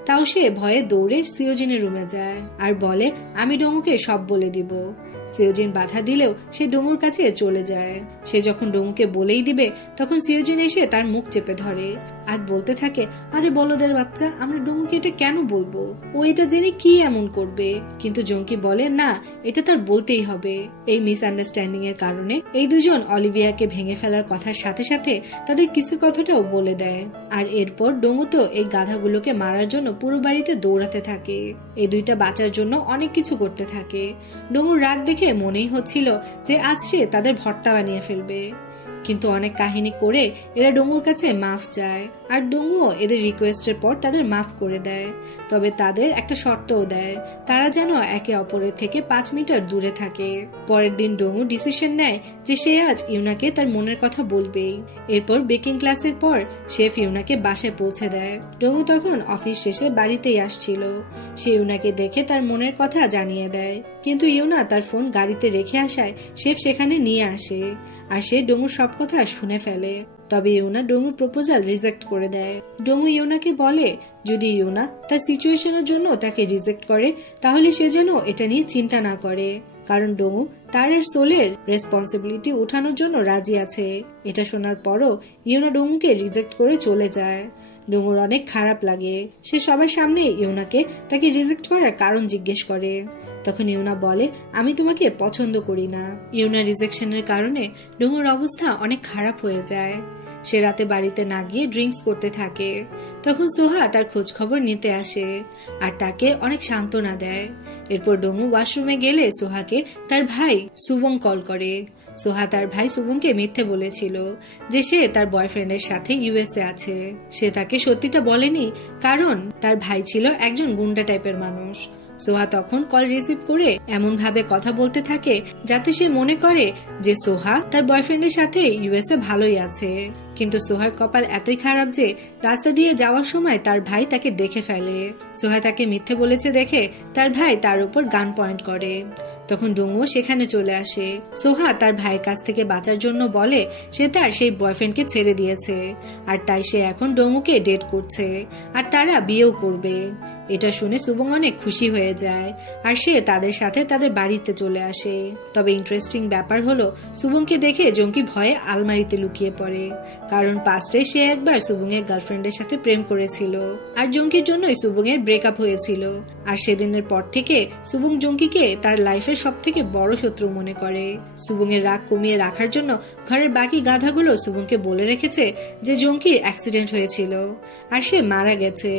তাও সে ভয়ে দৌড়ে সিওজিনের রুমে যায় আর বলে আমি ডোঙ্গুকে সব বলে দিব। সিওজিন বাধা দিলেও সে ডোমুর কাছে চলে যায়। সে যখন ডোমুকে বলেই দিবে তখন সিওজিন এসে তার মুখ চেপে ধরে আর বলতে থাকে, আরে বলদের বাচ্চা, আমরা ডোমুকে এটা কেন বলবো? ও এটা জেনে কি এমন করবে? কিন্তু জঙ্কি বলে, না, এটা তার বলতেই হবে। এই মিসআন্ডারস্ট্যান্ডিং এর কারণে এই দুজন অলিভিয়াকে ভেঙে ফেলার কথার সাথে সাথে তাদের কিছু কথাটাও বলে দেয়। আর এরপর ডোমু তো এই গাধাগুলোকে মারার জন্য পুরো বাড়িতে দৌড়াতে থাকে। এই দুইটা বাঁচার জন্য অনেক কিছু করতে থাকে। ডোমুর রাগ দেখে মনেই হচ্ছিল যে আজ সে তাদের ভর্তা বানিয়ে ফেলবে। কিন্তু অনেক কাহিনী করে এরা ডোমুর কাছে মাফ চায়, আর ডোমুও এদের রিকোয়েস্টের পর তাদের মাফ করে দেয়। তবে তাদের একটা শর্তও দেয়, তারা যেন একে অপরের থেকে 5 মিটার দূরে থাকে। পরের দিন ডোমু ডিসিশন নেয় যে সে আজ ইউনাকে তার মনের কথা বলবেই। এরপর বেকিং ক্লাসের পর শেফ ইউনাকে বাসায় পৌঁছে দেয়। ডোমু তখন অফিস শেষে বাড়িতেই আসছিল। সে ইউনাকে দেখে তার মনের কথা জানিয়ে দেয়, কিন্তু ইউনা তার ফোন গাড়িতে রেখে আসায় শেফ সেখানে নিয়ে আসে আর সে ডোমুর সব কথা শুনে ফেলে। তবে ইউনা ডোমুর প্রপোজাল রিজেক্ট করে দেয়। ডোমু ইউনাকে বলে যদি ইউনা তার সিচুয়েশনের জন্য তাকে রিজেক্ট করে তাহলে সে যেন এটা নিয়ে চিন্তা না করে, কারণ ডোমু তার আর সোলের রেসপন্সিবিলিটি উঠানোর জন্য রাজি আছে। এটা শোনার পরও ইউনা ডোমুকে রিজেক্ট করে চলে যায়। ডোমুর অনেক খারাপ লাগে। সে সবার সামনে ইউনাকে তাকে রিজেক্ট করার কারণ জিজ্ঞেস করে। তখন ইউনা বলে, আমি তোমাকে পছন্দ করি না। ইউনা রিজেকশনের কারণে ডোমুর অবস্থা অনেক খারাপ হয়ে যায়। সে রাতে বাড়িতে না গিয়ে ড্রিঙ্কস করতে থাকে। তখন সোহা তার খোঁজ খবর নিতে আসে আর তাকে অনেক সান্ত্বনা দেয়। এরপর ডোমু ওয়াশরুমে গেলে সোহাকে তার ভাই সুবং কল করে। সোহা তার ভাই সুবংকে মিথ্যে বলেছিল যে সে তার বয়ফ্রেন্ডের সাথে ইউএসএ আছে। সে তাকে সত্যিটা বলেনি, কারণ তার ভাই ছিল একজন গুন্ডা টাইপের মানুষ। সোহা তখন কল রিসিভ করে এমন ভাবে কথা বলতে থাকে যাতে সে মনে করে যে সোহা তার বয়ফ্রেন্ডের সাথে ইউএসএ ভালোই আছে। কিন্তু সোহার কপাল এতই খারাপ যে রাস্তা দিয়ে যাওয়ার সময় তার ভাই তাকে দেখে ফেলে। সোহা তাকে মিথ্যে বলেছে দেখে তার ভাই তার উপর গান পয়েন্ট করে। তখন ডোমু সেখানে চলে আসে। সোহা তার ভাইয়ের কাছ থেকে বাঁচার জন্য বলে সে তার সেই বয়ফ্রেন্ডকে ছেড়ে দিয়েছে আর তাই সে এখন ডোমুকে ডেট করছে আর তারা বিয়েও করবে। এটা শুনে সুবং অনেক খুশি হয়ে যায় আর সে তাদের সাথে তাদের বাড়িতে চলে আসে। তবে ইন্টারেস্টিং ব্যাপার হলো সুবংকে দেখে জঙ্কি ভয়ে আলমারিতে লুকিয়ে পড়ে, কারণ পাস্টে সে একবার সুবং এর গার্লফ্রেন্ডের সাথে প্রেম করেছিল আর জঙ্কির জন্যই সুবং এর ব্রেকআপ হয়েছিল। আর সেদিনের পর থেকে সুবং জঙ্কিকে তার লাইফের সব থেকে বড় শত্রু মনে করে। সুবং এর রাগ কমিয়ে রাখার জন্য ঘরের বাকি গাধাগুলো সুবংকে বলে রেখেছে যে জঙ্কির অ্যাক্সিডেন্ট হয়েছিল আর সে মারা গেছে।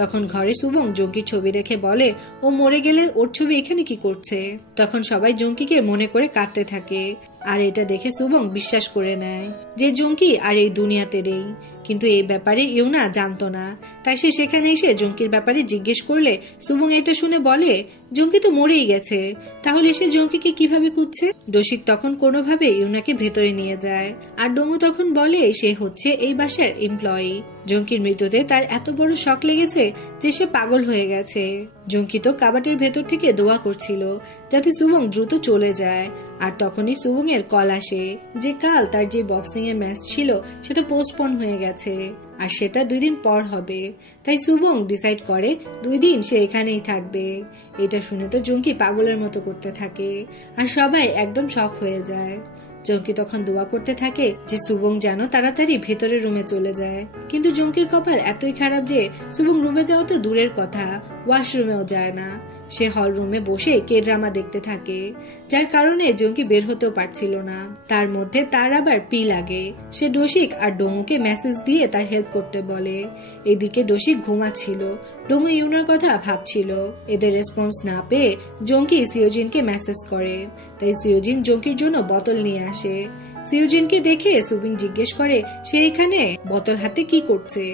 তখন ঘরে সুবং জঙ্কির ছবি দেখে বলে, ও মরে গেলে ওর ছবি এখানে কি করছে? তখন সবাই জঙ্কিকে মনে করে কাঁদতে থাকে আর এটা দেখে সুবং বিশ্বাস করে নেয় যে জঙ্কি আর এই দুনিয়াতে নেই। কিন্তু এই ব্যাপারে ইউনা জানতো না, তাই সে সেখানে এসে জঙ্কির ব্যাপারে জিজ্ঞেস করলে সুবং এটা শুনে বলে, জঙ্কি তো মরেই গেছে, তাহলে সে জঙ্কিকে কিভাবে খুঁজছে? ডোশিক তখন কোনোভাবে ইউনাকে ভেতরে নিয়ে যায় আর ডোমু তখন বলে সে হচ্ছে এই বাসার এমপ্লয়ি। জঙ্কির মৃত্যুতে তার এত বড় শক লেগেছে যে সে পাগল হয়ে গেছে। জঙ্কি তো কাবাটের ভেতর থেকে দোয়া করছিল যাতে সুবং দ্রুত চলে যায়। আর তখনই সুবং এর কল আসে যে কাল তার যে বক্সিং এর ম্যাচ ছিল সেটা পোস্টপোন হয়ে গেছে আর সেটা 2 দিন পর হবে। তাই সুবং ডিসাইড করে 2 দিন সে এখানেই থাকবে। এটা শুনে তো জঙ্কি পাগলের মতো করতে থাকে আর সবাই একদম শক হয়ে যায়। জঙ্কি তখন দোয়া করতে থাকে যে সুবং যেন তাড়াতাড়ি ভেতরের রুমে চলে যায়। কিন্তু জঙ্কির কপাল এতই খারাপ যে সুবং রুমে যাওয়া তো দূরের কথা, ওয়াশরুমেও যায় না। সে হল রুমে বসে কে ড্রামা দেখতে থাকে, যার কারণে জঙ্কি বের হতেও পারছিল না। তার মধ্যে তার আবার পি লাগে। সে ডোশিক আর ডোমুকে মেসেজ দিয়ে তার হেল্প করতে বলে। এদিকে ডোশিক ঘুমাচ্ছিল, ডোমু ইউনার কথা ভাবছিল। এদের রেসপন্স না পেয়ে জঙ্কি সিওজিনকে মেসেজ করে, তাই সিওজিন জঙ্কির জন্য বোতল নিয়ে আসে। সিওজিনকে দেখে সুবিং জিজ্ঞেস করে সে এখানে বোতল হাতে কি করছে।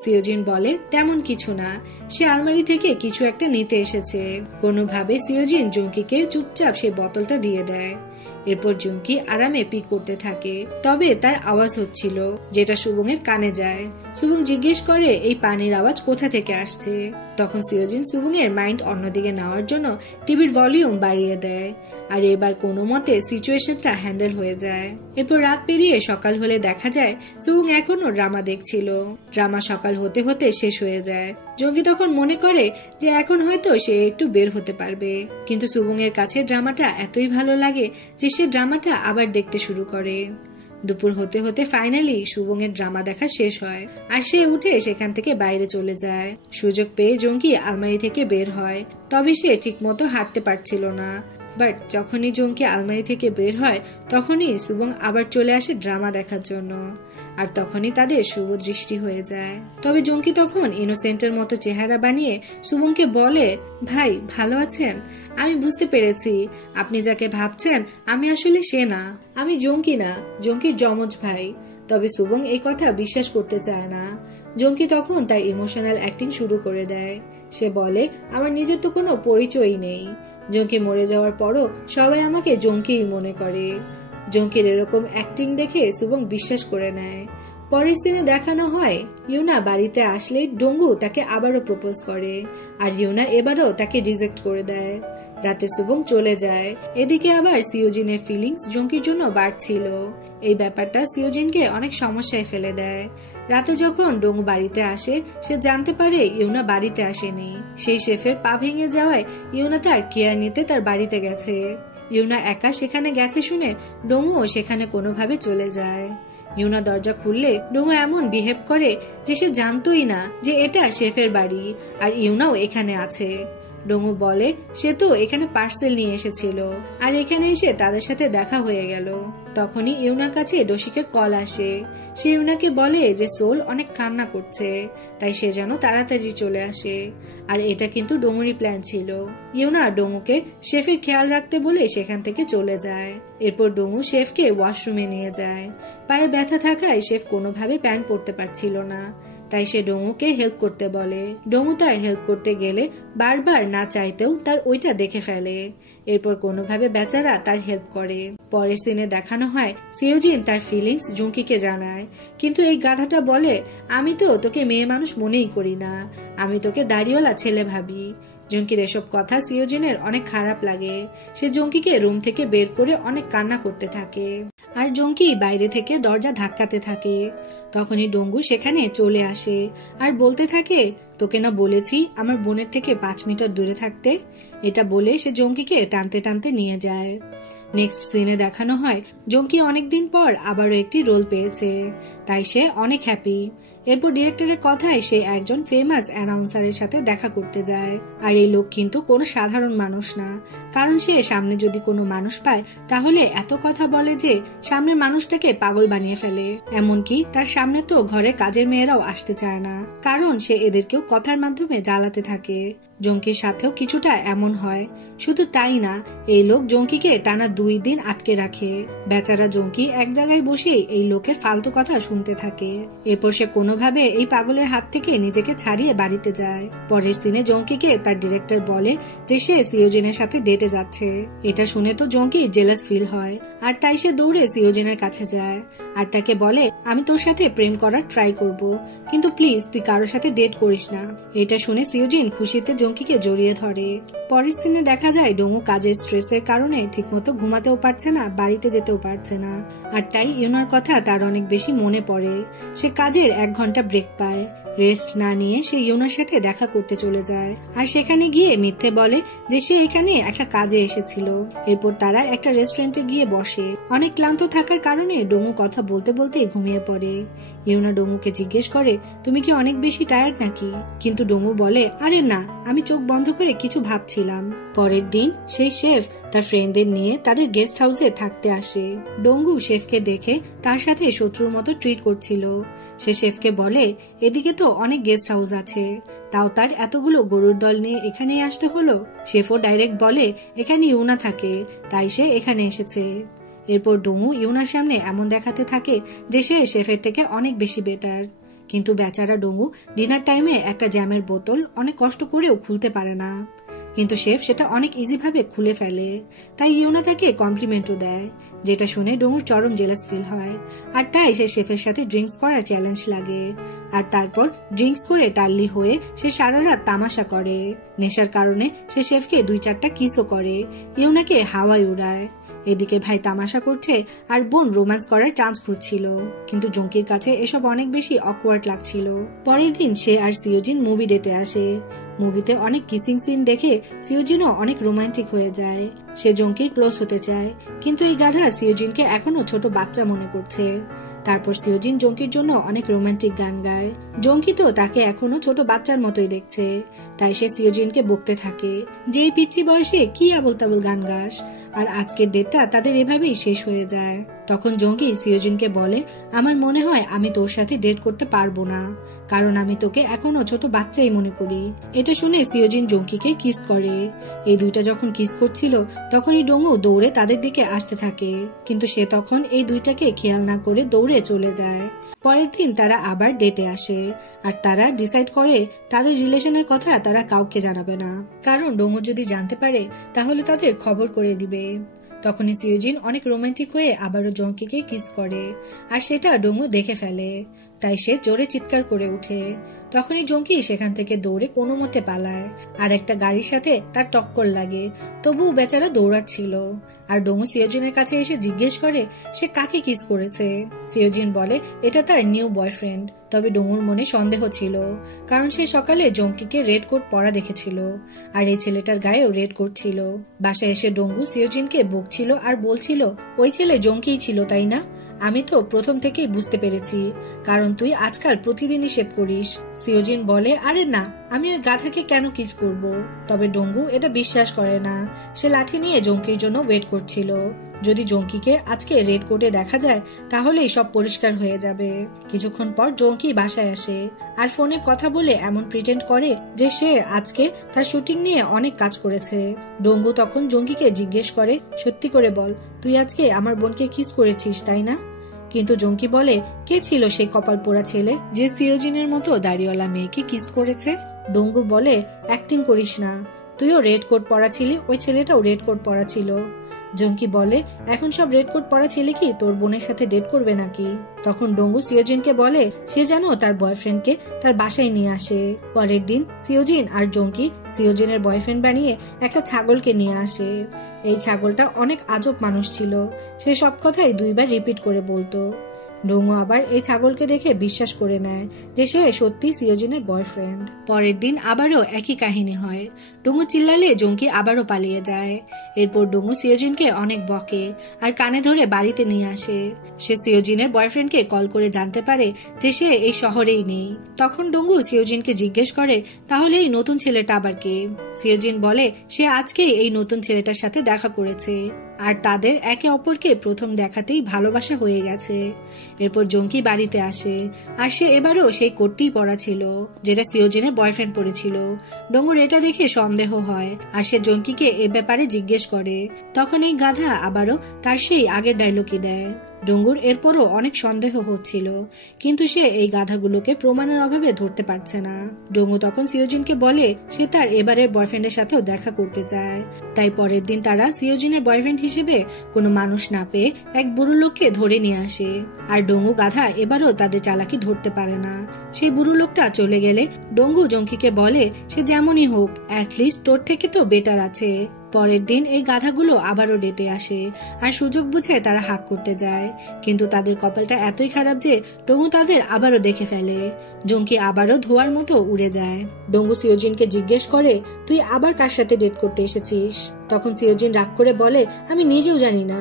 সিওজিন বলে তেমন কিছু না, সে আলমারি থেকে কিছু একটা নিতে এসেছে। কোনোভাবে সিওজিন জঙ্কিকে চুপচাপ সেই বোতলটা দিয়ে দেয়। এরপর জঙ্কি আরামে পি করতে থাকে, তবে তার আওয়াজ হচ্ছিল যেটা সুবং এর কানে যায়। সুবং জিজ্ঞেস করে এই পানির আওয়াজ কোথা থেকে আসছে। তখন সিওজিন সুবুং এর মাইন্ড অন্যদিকে নেওয়ার জন্য টিভির ভলিউম বাড়িয়ে দেয়, আর এবার কোনো মতে সিচুয়েশনটা হ্যান্ডেল হয়ে যায়। এরপর রাত পেরিয়ে সকাল হলে দেখা যায় সুবুং এখনো ড্রামা দেখছিল। ড্রামা সকাল হতে হতে শেষ হয়ে যায়। জঙ্গি তখন মনে করে যে এখন হয়তো সে একটু বের হতে পারবে, কিন্তু সুবুং এর কাছে ড্রামাটা এতই ভালো লাগে যে সে ড্রামাটা আবার দেখতে শুরু করে। দুপুর হতে হতে ফাইনালি সুবুং এর ড্রামা দেখা শেষ হয়, আর সে উঠে সেখান থেকে বাইরে চলে যায়। সুযোগ পেয়ে জঙ্গি আলমারি থেকে বের হয়, তবে সে ঠিক মতো হাঁটতে পারছিল না। বাট যখনই জঙ্গি আলমারি থেকে বের হয় তখনই সুবুং আবার চলে আসে ড্রামা দেখার জন্য, আর তখনই তাদের শুভ দৃষ্টি হয়ে যায়। তবে জঙ্গি তখন ইনোসেন্টের মতো চেহারা বানিয়ে সুবুংকে বলে, ভাই ভালো আছেন? আমি বুঝতে পেরেছি আপনি যাকে ভাবছেন আমি আসলে সে না, আমি জঙ্গি না, জঙ্গির যমজ ভাই। তবে সুবুং এই কথা বিশ্বাস করতে চায় না। জঙ্গি তখন তার ইমোশনাল অ্যাক্টিং শুরু করে দেয়। সে বলে, আমার নিজের তো কোনো পরিচয়ই নেই, জঙ্গি মরে যাওয়ার পরও সবাই আমাকে জঙ্গিই মনে করে। জঙ্গির এরকম অ্যাক্টিং দেখে সুবুং বিশ্বাস করে নেয়। পরের দিনে দেখানো হয় ইউনা বাড়িতে আসলে ডঙ্গু তাকে আবারও প্রপোজ করে, আর ইউনা এবারও তাকে রিজেক্ট করে দেয়। রাতে সুবুং চলে যায়। এদিকে আবার সিওজিনের ফিলিংস জঙ্গির জন্য বাড়ছিল। এই ব্যাপারটা সিওজিনকে অনেক সমস্যায় ফেলে দেয়। রাতে যখন ডঙ্গু বাড়িতে আসে সে জানতে পারে ইউনা বাড়িতে আসেনি। সেই শেফের পা ভেঙে যাওয়ায় ইউনা তার কেয়ার নিতে তার বাড়িতে গেছে। ইউনা একা সেখানে গেছে শুনে ডঙ্গুও সেখানে কোনোভাবে চলে যায়। ইউনা দরজা খুললে ডঙ্গু এমন বিহেভ করে যে সে জানতোই না যে এটা শেফের বাড়ি, আর ইউনাও এখানে আছে। ডঙ্গু বলে সে তো এখানে পার্সেল নিয়ে এসেছিল, আর এখানে এসে তাদের সাথে দেখা হয়ে গেল। তখনই ইউনার কাছে ডোশিকের কল আসে। সে ইউনাকে বলে যে সোল অনেক কান্না করছে, তাই সে যেন তাড়াতাড়ি চলে আসে। আর এটা কিন্তু ডঙ্গুরই প্ল্যান ছিল। ইউনা ডঙ্গুকে শেফের খেয়াল রাখতে বলে সেখান থেকে চলে যায়। এরপর ডঙ্গু শেফকে ওয়াশরুমে নিয়ে যায়। পায়ে ব্যথা থাকায় শেফ কোনোভাবে প্যান্ট পরতে পারছিল না, তাই সে ডঙ্গুকে হেল্প করতে বলে। ডঙ্গু তার হেল্প করতে গেলে বারবার না চাইতেও তার ওইটা দেখে ফেলে। এরপর কোনোভাবে বেচারা তার হেল্প করে। পরের সিনে দেখানো হয় সিওজিন তার ফিলিংস জঙ্কিকে জানায়, কিন্তু এই গাধাটা বলে, আমি তো তোকে মেয়ে মানুষ মনেই করি না, আমি তোকে দাড়িওয়ালা ছেলে ভাবি। জঙ্কির এসব কথা সিওজিনের অনেক খারাপ লাগে। সে জঙ্কিকে রুম থেকে বের করে অনেক কান্না করতে থাকে, আর জঙ্কি বাইরে থেকে দরজা ধাক্কাতে থাকে। তখনই ডঙ্গু সেখানে চলে আসে আর বলতে থাকে, তোকে না বলেছি আমার বোনের থেকে 5 মিটার দূরে থাকতে। এটা বলে সে জঙ্কিকে টানতে টানতে নিয়ে যায়। নেক্সট সিনে দেখানো হয় জঙ্কি অনেকদিন পর আবারও একটি রোল পেয়েছে, তাই সে অনেক হ্যাপি। এরপর ডিরেক্টরের কথায় সে একজন ফেমাস অ্যানাউন্সারের সাথে দেখা করতে যায়। আর এই লোক কিন্তু কোনো সাধারণ মানুষ না, কারণ সে সামনে যদি কোনো মানুষ পায় তাহলে এত কথা বলে যে সামনের মানুষটাকে পাগল বানিয়ে ফেলে। এমনকি তার সামনে তো ঘরে কাজের মেয়েরাও আসতে চায় না, কারণ সে এদেরকেও কথার মাধ্যমে জ্বালাতে থাকে। জঙ্কির সাথেও কিছুটা এমন হয়। শুধু তাই না, এই লোক জঙ্কিকে টানা 2 দিন আটকে রাখে। বেচারা জঙ্কি এক জায়গায় বসে এই লোকের ফালতু কথা শুনতে থাকে। এরপর সে কোনোভাবে এই পাগলের হাত থেকে নিজেকে ছাড়িয়ে বাড়িতে যায়। পরের সিনে জঙ্কিকে তার ডিরেক্টর বলে যে সে সিওজিনের সাথে ডেটে যাচ্ছে। এটা শুনে তো জঙ্কি জেলাস ফিল হয়, আর তাই সে দৌড়ে সিওজিনের কাছে যায় আর তাকে বলে, আমি তোর সাথে প্রেম করার ট্রাই করব, কিন্তু প্লিজ তুই কারোর সাথে ডেট করিস না। এটা শুনে সিওজিন খুশিতে জঙ্কিকে জড়িয়ে ধরে। পরের সিনে দেখা যায় ডঙ্গু কাজের স্ট্রেসের কারণে ঠিকমতো ঘুমাতেও পারছে না, বাড়িতে যেতেও পারছে না, আর তাই ইউনার কথা তার অনেক বেশি মনে পড়ে। সে কাজের 1 ঘন্টা ব্রেক পায়। রেস্ট না নিয়ে সে ইউনার সাথে দেখা করতে চলে যায়, আর সেখানে গিয়ে মিথ্যে বলে যে সে এখানে একটা কাজে এসেছিল। এরপর তারা একটা রেস্টুরেন্টে গিয়ে বসে। অনেক ক্লান্ত থাকার কারণে ডঙ্গু কথা বলতে বলতে ঘুমিয়ে পড়ে। ইউনা ডঙ্গুকে জিজ্ঞেস করে, তুমি কি অনেক বেশি টায়ার্ড নাকি? কিন্তু ডঙ্গু বলে, আরে না, আমি চোখ বন্ধ করে কিছু ভাবছিলাম। পরের দিন সেই শেফ তার ফ্রেন্ডদের নিয়ে তাদের গেস্ট হাউসে থাকতে আসে। ডঙ্গু শেফকে দেখে তার সাথে শত্রুর মতো ট্রিট করছিল। সে শেফকে বলে, এদিকে তো অনেক গেস্ট হাউস আছে, তাও তার এতগুলো গরুর দল নিয়ে এখানে আসতে হলো। শেফও ডাইরেক্ট বলে এখানে ইউনা থাকে, তাই সে এখানে এসেছে। এরপর ডঙ্গু ইউনার সামনে এমন দেখাতে থাকে যে সে শেফের থেকে অনেক বেশি বেটার। কিন্তু বেচারা ডঙ্গু ডিনার টাইমে একটা জ্যামের বোতল অনেক কষ্ট করেও খুলতে পারে না। কিন্তু শেফ সেটা অনেক ইজি ভাবে খুলে ফেলে। তাই ইউনা তাকে কমপ্লিমেন্টও দেয়, যেটা শুনে ডোঙুর চরম জেলাস ফিল হয়। আর তাই সে শেফের সাথে ড্রিঙ্কস করার চ্যালেঞ্জ লাগে। আর তারপর ড্রিঙ্কস করে টাল্লি হয়ে সে সারা রাত তামাশা করে। নেশার কারণে সে শেফকে 2-4টা কিসও করে, ইউনাকে হাওয়ায় উড়ায়। এদিকে ভাই তামাশা করছে আর বোন রোম্যান্স করার চান্স খুঁজছিল, কিন্তু জঙ্কির কাছে এসব অনেক বেশি অকওয়ার্ড লাগছিল। পরের দিন সে আর সিওজিন মুভি ডেটে আসে। মুভিতে অনেক কিসিং সিন দেখে সিওজিনও অনেক রোমান্টিক হয়ে যায়। সে জঙ্কির ক্লোজ হতে চায়, কিন্তু এই গাধা সিওজিনকে এখনো ছোট বাচ্চা মনে করছে। তারপর সিওজিন জঙ্কির জন্য অনেক রোমান্টিক গান গায়। জঙ্কি তো তাকে এখনো ছোট বাচ্চার মতোই দেখছে, তাই সে সিওজিনকে বকতে থাকে যে এই পিচ্চি বয়সে কি আবল তাবল গান গাস। আর আজকের ডেটটা তাদের এভাবেই শেষ হয়ে যায়। তখন জঙ্কি সিওজিনকে বলে, আমার মনে হয় আমি তোর সাথে ডেট করতে পারবো না, কারণ আমি তোকে এখনো ছোট বাচ্চাই মনে করি। এটা শুনে সিওজিন জঙ্কিকে কিস করে। এই দুইটা যখন কিস করছিল তখনই ডোঙু দৌড়ে তাদের দিকে আসতে থাকে, কিন্তু সে তখন এই দুইটাকে খেয়াল না করে দৌড়ে চলে যায়। পরের দিন তারা আবার ডেটে আসে, আর তারা ডিসাইড করে তাদের রিলেশনের কথা তারা কাউকে জানাবে না, কারণ ডোঙু যদি জানতে পারে তাহলে তাদের খবর করে দিবে। তখনই সিওজিন অনেক রোমান্টিক হয়ে আবারও জঙ্কিকে কিস করে, আর সেটা ডোঙু দেখে ফেলে। তাই সে জোরে চিৎকার করে উঠে। তখনই জঙ্কি সেখান থেকে দৌড়ে কোনো মতে পালায়, আর একটা গাড়ির সাথে তার টক্কর লাগে। তবুও বেচারা দৌড়াচ্ছিল। আর ডোঙু সিওজিনের কাছে এসে জিজ্ঞেস করে সে কাকে কিস করেছে। সিওজিন বলে এটা তার নিউ বয়ফ্রেন্ড। তবে ডোঙুর মনে সন্দেহ ছিল, কারণ সে সকালে জঙ্কিকে রেড কোট পরা দেখেছিল, আর এই ছেলেটার গায়েও রেড কোট ছিল। বাসায় এসে ডোঙু সিওজিনকে বকছিল আর বলছিল, ওই ছেলে জঙ্কিই ছিল তাই না? আমি তো প্রথম থেকেই বুঝতে পেরেছি, কারণ তুই আজকাল প্রতিদিনই শেভ করিস। সিওজিন বলে, আরে না, আমি ওই গাধাকে কেন কিস করব। তবে ডোঙ্গু এটা বিশ্বাস করে না। সে লাঠি নিয়ে জঙ্কির জন্য ওয়েট করছিল। যদি জঙ্কিকে আজকে রেড কোটে দেখা যায় তাহলেই সব পরিষ্কার হয়ে যাবে। কিছুক্ষণ পর জঙ্কি বাসায় আসে আর ফোনে কথা বলে এমন প্রিটেন্ড করে যে সে আজকে তার শুটিং নিয়ে অনেক কাজ করেছে। ডোঙ্গু তখন জঙ্কিকে জিজ্ঞেস করে, সত্যি করে বল, তুই আজকে আমার বোনকে কিস করেছিস তাই না? কিন্তু জঙ্কি বলে, কে ছিল সেই কপাল পোড়া ছেলে যে সিওজিনের মতো দাড়িওয়ালা মেয়েকে কিস করেছে? ডোঙ্গু বলে, অ্যাক্টিং করিস না, তুইও রেড কোট পরা ছিলি, ওই ছেলেটাও রেড কোট পরা ছিল। জঙ্কি বলে, এখন সব রেড কোট পরা ছেলে কি তোর বোনের সাথে ডেট করবে নাকি? তখন ডোঙ্গু সিওজিনকে বলে সে যেন তার বয়ফ্রেন্ডকে তার বাসায় নিয়ে আসে। পরের দিন সিওজিন আর জঙ্কি সিওজিনের বয়ফ্রেন্ড বানিয়ে একটা ছাগলকে নিয়ে আসে। এই ছাগলটা অনেক আজব মানুষ ছিল, সে সব কথাই 2বার রিপিট করে বলতো। ডোঙ্গু আবার এই ছাগলকে দেখে বিশ্বাস করে নেয় যে সে সত্যি সিওজিনের বয়ফ্রেন্ড। পরের দিন আবারও একই কাহিনী হয়। ডোঙ্গু চিল্লালে জঙ্কি আবারও পালিয়ে যায়। এরপর ডোঙ্গু সিওজিনকে অনেক বকে আর কানে ধরে বাড়িতে নিয়ে আসে। সে সিওজিনের বয়ফ্রেন্ডকে কল করে জানতে পারে যে সে এই শহরেই নেই। তখন ডোঙ্গু সিওজিনকে জিজ্ঞেস করে, তাহলে এই নতুন ছেলেটা আবার কে? সিওজিন বলে সে আজকেই এই নতুন ছেলেটার সাথে দেখা করেছে, আর তাদের একে অপরকে প্রথম দেখাতেই ভালোবাসা হয়ে গেছে। এরপর জঙ্কি বাড়িতে আসে, আর সে এবারও সেই কোটটিই পরা ছিল যেটা সিওজিনের বয়ফ্রেন্ড পরেছিল। ডোঙ্গুর এটা দেখে সন্দেহ হয়, আর সে জঙ্কিকে এ ব্যাপারে জিজ্ঞেস করে। তখন এই গাধা আবারও তার সেই আগের ডায়লগই দেয়। ডোঙ্গুর এরপরও অনেক সন্দেহ হচ্ছিল, কিন্তু সে এই গাধাগুলোকে প্রমাণের অভাবে ধরতে পারছে না। ডোঙ্গু তখন সিওজিনকে বলে সে তার এবারের বয়ফ্রেন্ডের সাথেও দেখা করতে চায়। তাই পরের দিন তারা সিওজিনের বয়ফ্রেন্ড হিসেবে কোনো মানুষ না পেয়ে এক বুড়ো লোককে ধরে নিয়ে আসে। আর ডোঙ্গু গাধা এবারও তাদের চালাকি ধরতে পারে না। সেই বুড়ো লোকটা চলে গেলে ডোঙ্গু জঙ্কিকে বলে সে যেমনই হোক অ্যাটলিস্ট তোর থেকে তো বেটার আছে। পরের দিন এই গাধাগুলো আবারও ডেটে আসে, আর সুযোগ বুঝে তারা হাক করতে যায়। কিন্তু তাদের কপালটা এতই খারাপ যে ডোঙ্গু তাদের আবারও দেখে ফেলে। জঙ্কি আবারও ধোয়ার মতো উড়ে যায়। ডোঙ্গু সিওজিনকে জিজ্ঞেস করে, তুই আবার কার সাথে ডেট করতে এসেছিস? তখন সিওজিন রাগ করে বলে, আমি নিজেও জানি না।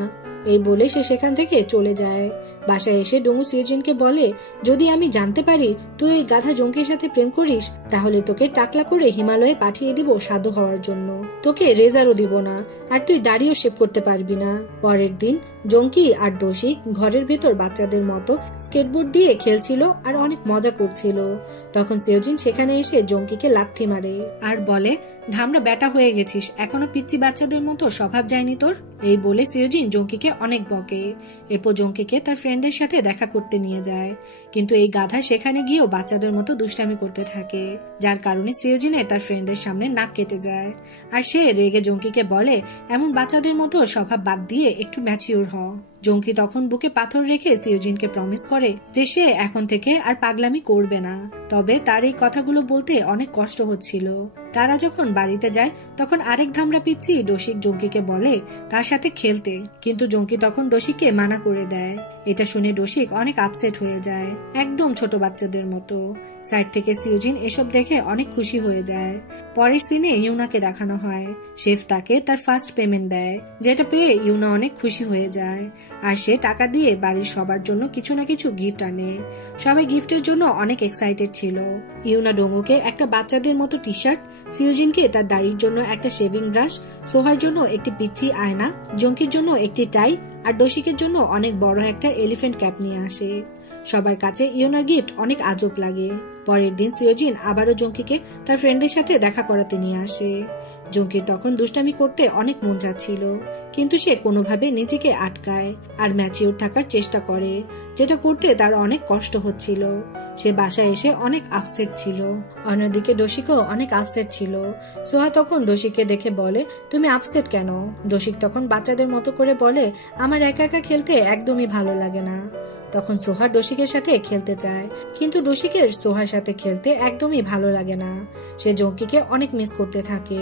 এই বলে সে সেখান থেকে চলে যায়। বাসায় এসে ডোঙ্গু সিওজিনকে বলে, যদি আমি জানতে পারি তুই ওই গাধা জঙ্কির সাথে প্রেম করিস তাহলে তোকে টাকলা করে হিমালয়ে পাঠিয়ে দিব সাধু হওয়ার জন্য। তোকে রেজারও দিব না, আর তুই দাড়িও শেভ করতে পারবি না। পরের দিন জঙ্কি আর ডোশি ঘরের ভেতর বাচ্চাদের মতো স্কেটবোর্ড দিয়ে খেলছিল আর অনেক মজা করছিল। তখন সিওজিন সেখানে এসে জঙ্কিকে লাথি মারে আর বলে, ধামড়া ব্যাটা হয়ে গেছিস, এখনো পিচ্চি বাচ্চাদের মতো স্বভাব যায়নি তোর। এই বলে সিওজিন জঙ্কিকে অনেক বকে। এরপর জঙ্কিকে তার ফ্রেন্ডদের সাথে দেখা করতে নিয়ে যায়, কিন্তু এই গাধা সেখানে গিয়েও বাচ্চাদের মতো দুষ্টামি করতে থাকে, যার কারণে সিওজিনের তার ফ্রেন্ডদের সামনে নাক কেটে যায়। আর সে রেগে জঙ্কিকে বলে, এমন বাচ্চাদের মতো স্বভাব বাদ দিয়ে একটু ম্যাচিওর হ। জঙ্কি তখন বুকে পাথর রেখে সিওজিনকে প্রমিস করে যে সে এখন থেকে আর পাগলামি করবে না। তবে তার এই কথাগুলো বলতে অনেক কষ্ট হচ্ছিল। তারা যখন বাড়িতে যায় তখন আরেক ধামড়া পিচ্চি ডোশিক জঙ্কিকে বলে তার সাথে খেলতে, কিন্তু জঙ্কি তখন ডোশিককে মানা করে দেয়। এটা শুনে ডোশিক অনেক আপসেট হয়ে যায়, একদম ছোট বাচ্চাদের মতো। সাইড থেকে সিওজিন এসব দেখে অনেক খুশি হয়ে যায়। পরের সিনে ইউনাকে দেখানো হয়। শেফ তাকে তার ফার্স্ট পেমেন্ট দেয়, যেটা পেয়ে ইউনা অনেক খুশি হয়ে যায়। আর সে টাকা দিয়ে বাড়ির সবার জন্য কিছু না কিছু গিফট আনে। সবাই গিফটের জন্য অনেক এক্সাইটেড ছিল। ইউনা ডোঙ্গোকে একটা বাচ্চাদের মতো টি শার্ট, সিওজিনকে তার দাড়ির জন্য একটা শেভিং ব্রাশ, সোহার জন্য একটি পিচ্চি আয়না, জঙ্কির জন্য একটি টাই আর ডোশিকের জন্য অনেক বড় একটা এলিফ্যান্ট ক্যাপ নিয়ে আসে। সবার কাছে ইউনার গিফট অনেক আজব লাগে। পরের দিন সিওজিন আবারও জঙ্কিকে তার ফ্রেন্ডদের সাথে দেখা করাতে নিয়ে আসে। জঙ্কির তখন দুষ্টামি করতে অনেক মন চাচ্ছিল, কিন্তু সে কোনোভাবে নিজেকে আটকায় আর ম্যাচিওর থাকার চেষ্টা করে, যেটা করতে তার অনেক কষ্ট হচ্ছিল। সে বাসায় এসে অনেক আপসেট ছিল। অন্যদিকে ডোশিকও অনেক আপসেট ছিল। সোহা তখন ডোশিককে দেখে বলে, তুমি আপসেট কেন? ডোশিক তখন বাচ্চাদের মতো করে বলে, আমার একা একা খেলতে একদমই ভালো লাগে না। তখন সোহা ডোশিকের সাথে খেলতে চায়, কিন্তু ডোশিকের সোহার সাথে খেলতে একদমই ভালো লাগে না। সে জঙ্কিকে অনেক মিস করতে থাকে।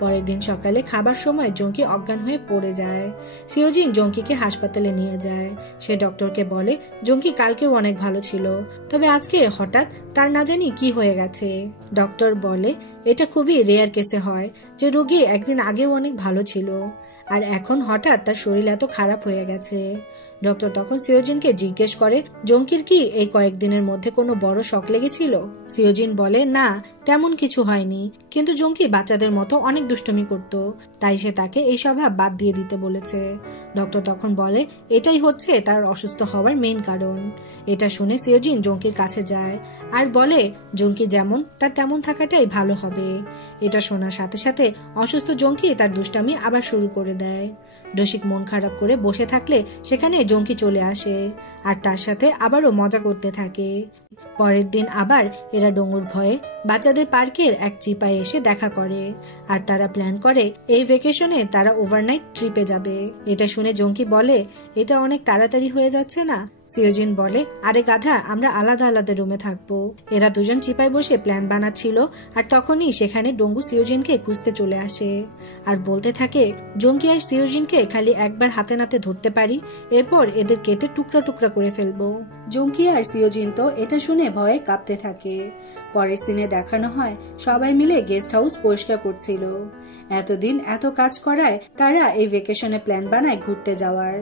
পরের দিন সকালে খাবার সময় জঙ্কি অজ্ঞান হয়ে পড়ে যায়। সিওজিন জঙ্কিকে হাসপাতালে নিয়ে যায়। সে ডক্টরকে বলে জঙ্কি কালকেও অনেক ভালো ছিল, তবে আজকে হঠাৎ তার না জানি কি হয়ে গেছে। ডক্টর বলে এটা খুবই রেয়ার কেসে হয় যে রোগী একদিন আগেও অনেক ভালো ছিল আর এখন হঠাৎ তার শরীর এত খারাপ হয়ে গেছে। ডক্টর তখন সিওজিনকে জিজ্ঞেস করে জঙ্কির কি এই কয়েকদিনের মধ্যে কোনো বড় শক লেগেছিল? সিওজিন বলে না, তেমন কিছু হয়নি, কিন্তু জঙ্কি বাচ্চাদের মতো অনেক দুষ্টুমি করত, তাই সে তাকে এই স্বভাব বাদ দিয়ে দিতে বলেছে। ডক্টর তখন বলে এটাই হচ্ছে তার অসুস্থ হওয়ার মেইন কারণ। এটা শুনে সিওজিন জঙ্কির কাছে যায় আর বলে জঙ্কি যেমন তার তেমন থাকাটাই ভালো হবে। এটা শোনার সাথে সাথে অসুস্থ জঙ্কি তার দুষ্টামি আবার শুরু করে দেয়। ডোশিক মন খারাপ করে বসে থাকলে সেখানে জঙ্কি চলে আসে আর তার সাথে আবারও মজা করতে থাকে। পরের দিন আবার এরা ডোঙ্গুর ভয়ে বাচ্চাদের পার্কের এক চিপায় এসে দেখা করে আর তারা প্ল্যান করে এই ভেকেশনে তারা ওভারনাইট ট্রিপে যাবে। এটা শুনে জঙ্কি বলে এটা অনেক তাড়াতাড়ি হয়ে যাচ্ছে না? সিওজিন বলে আরে গাধা, আমরা আলাদা আলাদা রুমে থাকবো। এরা দুজন চিপায় বসে প্ল্যান বানাচ্ছিল আর তখনই সেখানে ডোঙ্গু সিওজিনকে খুঁজতে চলে আসে আর বলতে থাকে জঙ্কি আর সিওজিনকে খালি একবার হাতে নাতে ধরতে পারি, এরপর এদের কেটে টুকরা টুকরা করে ফেলবো। জঙ্কি আর সিওজিন তো এটা শুনে ভয়ে কাঁপতে থাকে। পরের সিনে দেখানো হয় সবাই মিলে গেস্ট হাউস পরিষ্কার করছিল। এতদিন এত কাজ করায় তারা এই ভেকেশনে প্ল্যান বানায় ঘুরতে যাওয়ার।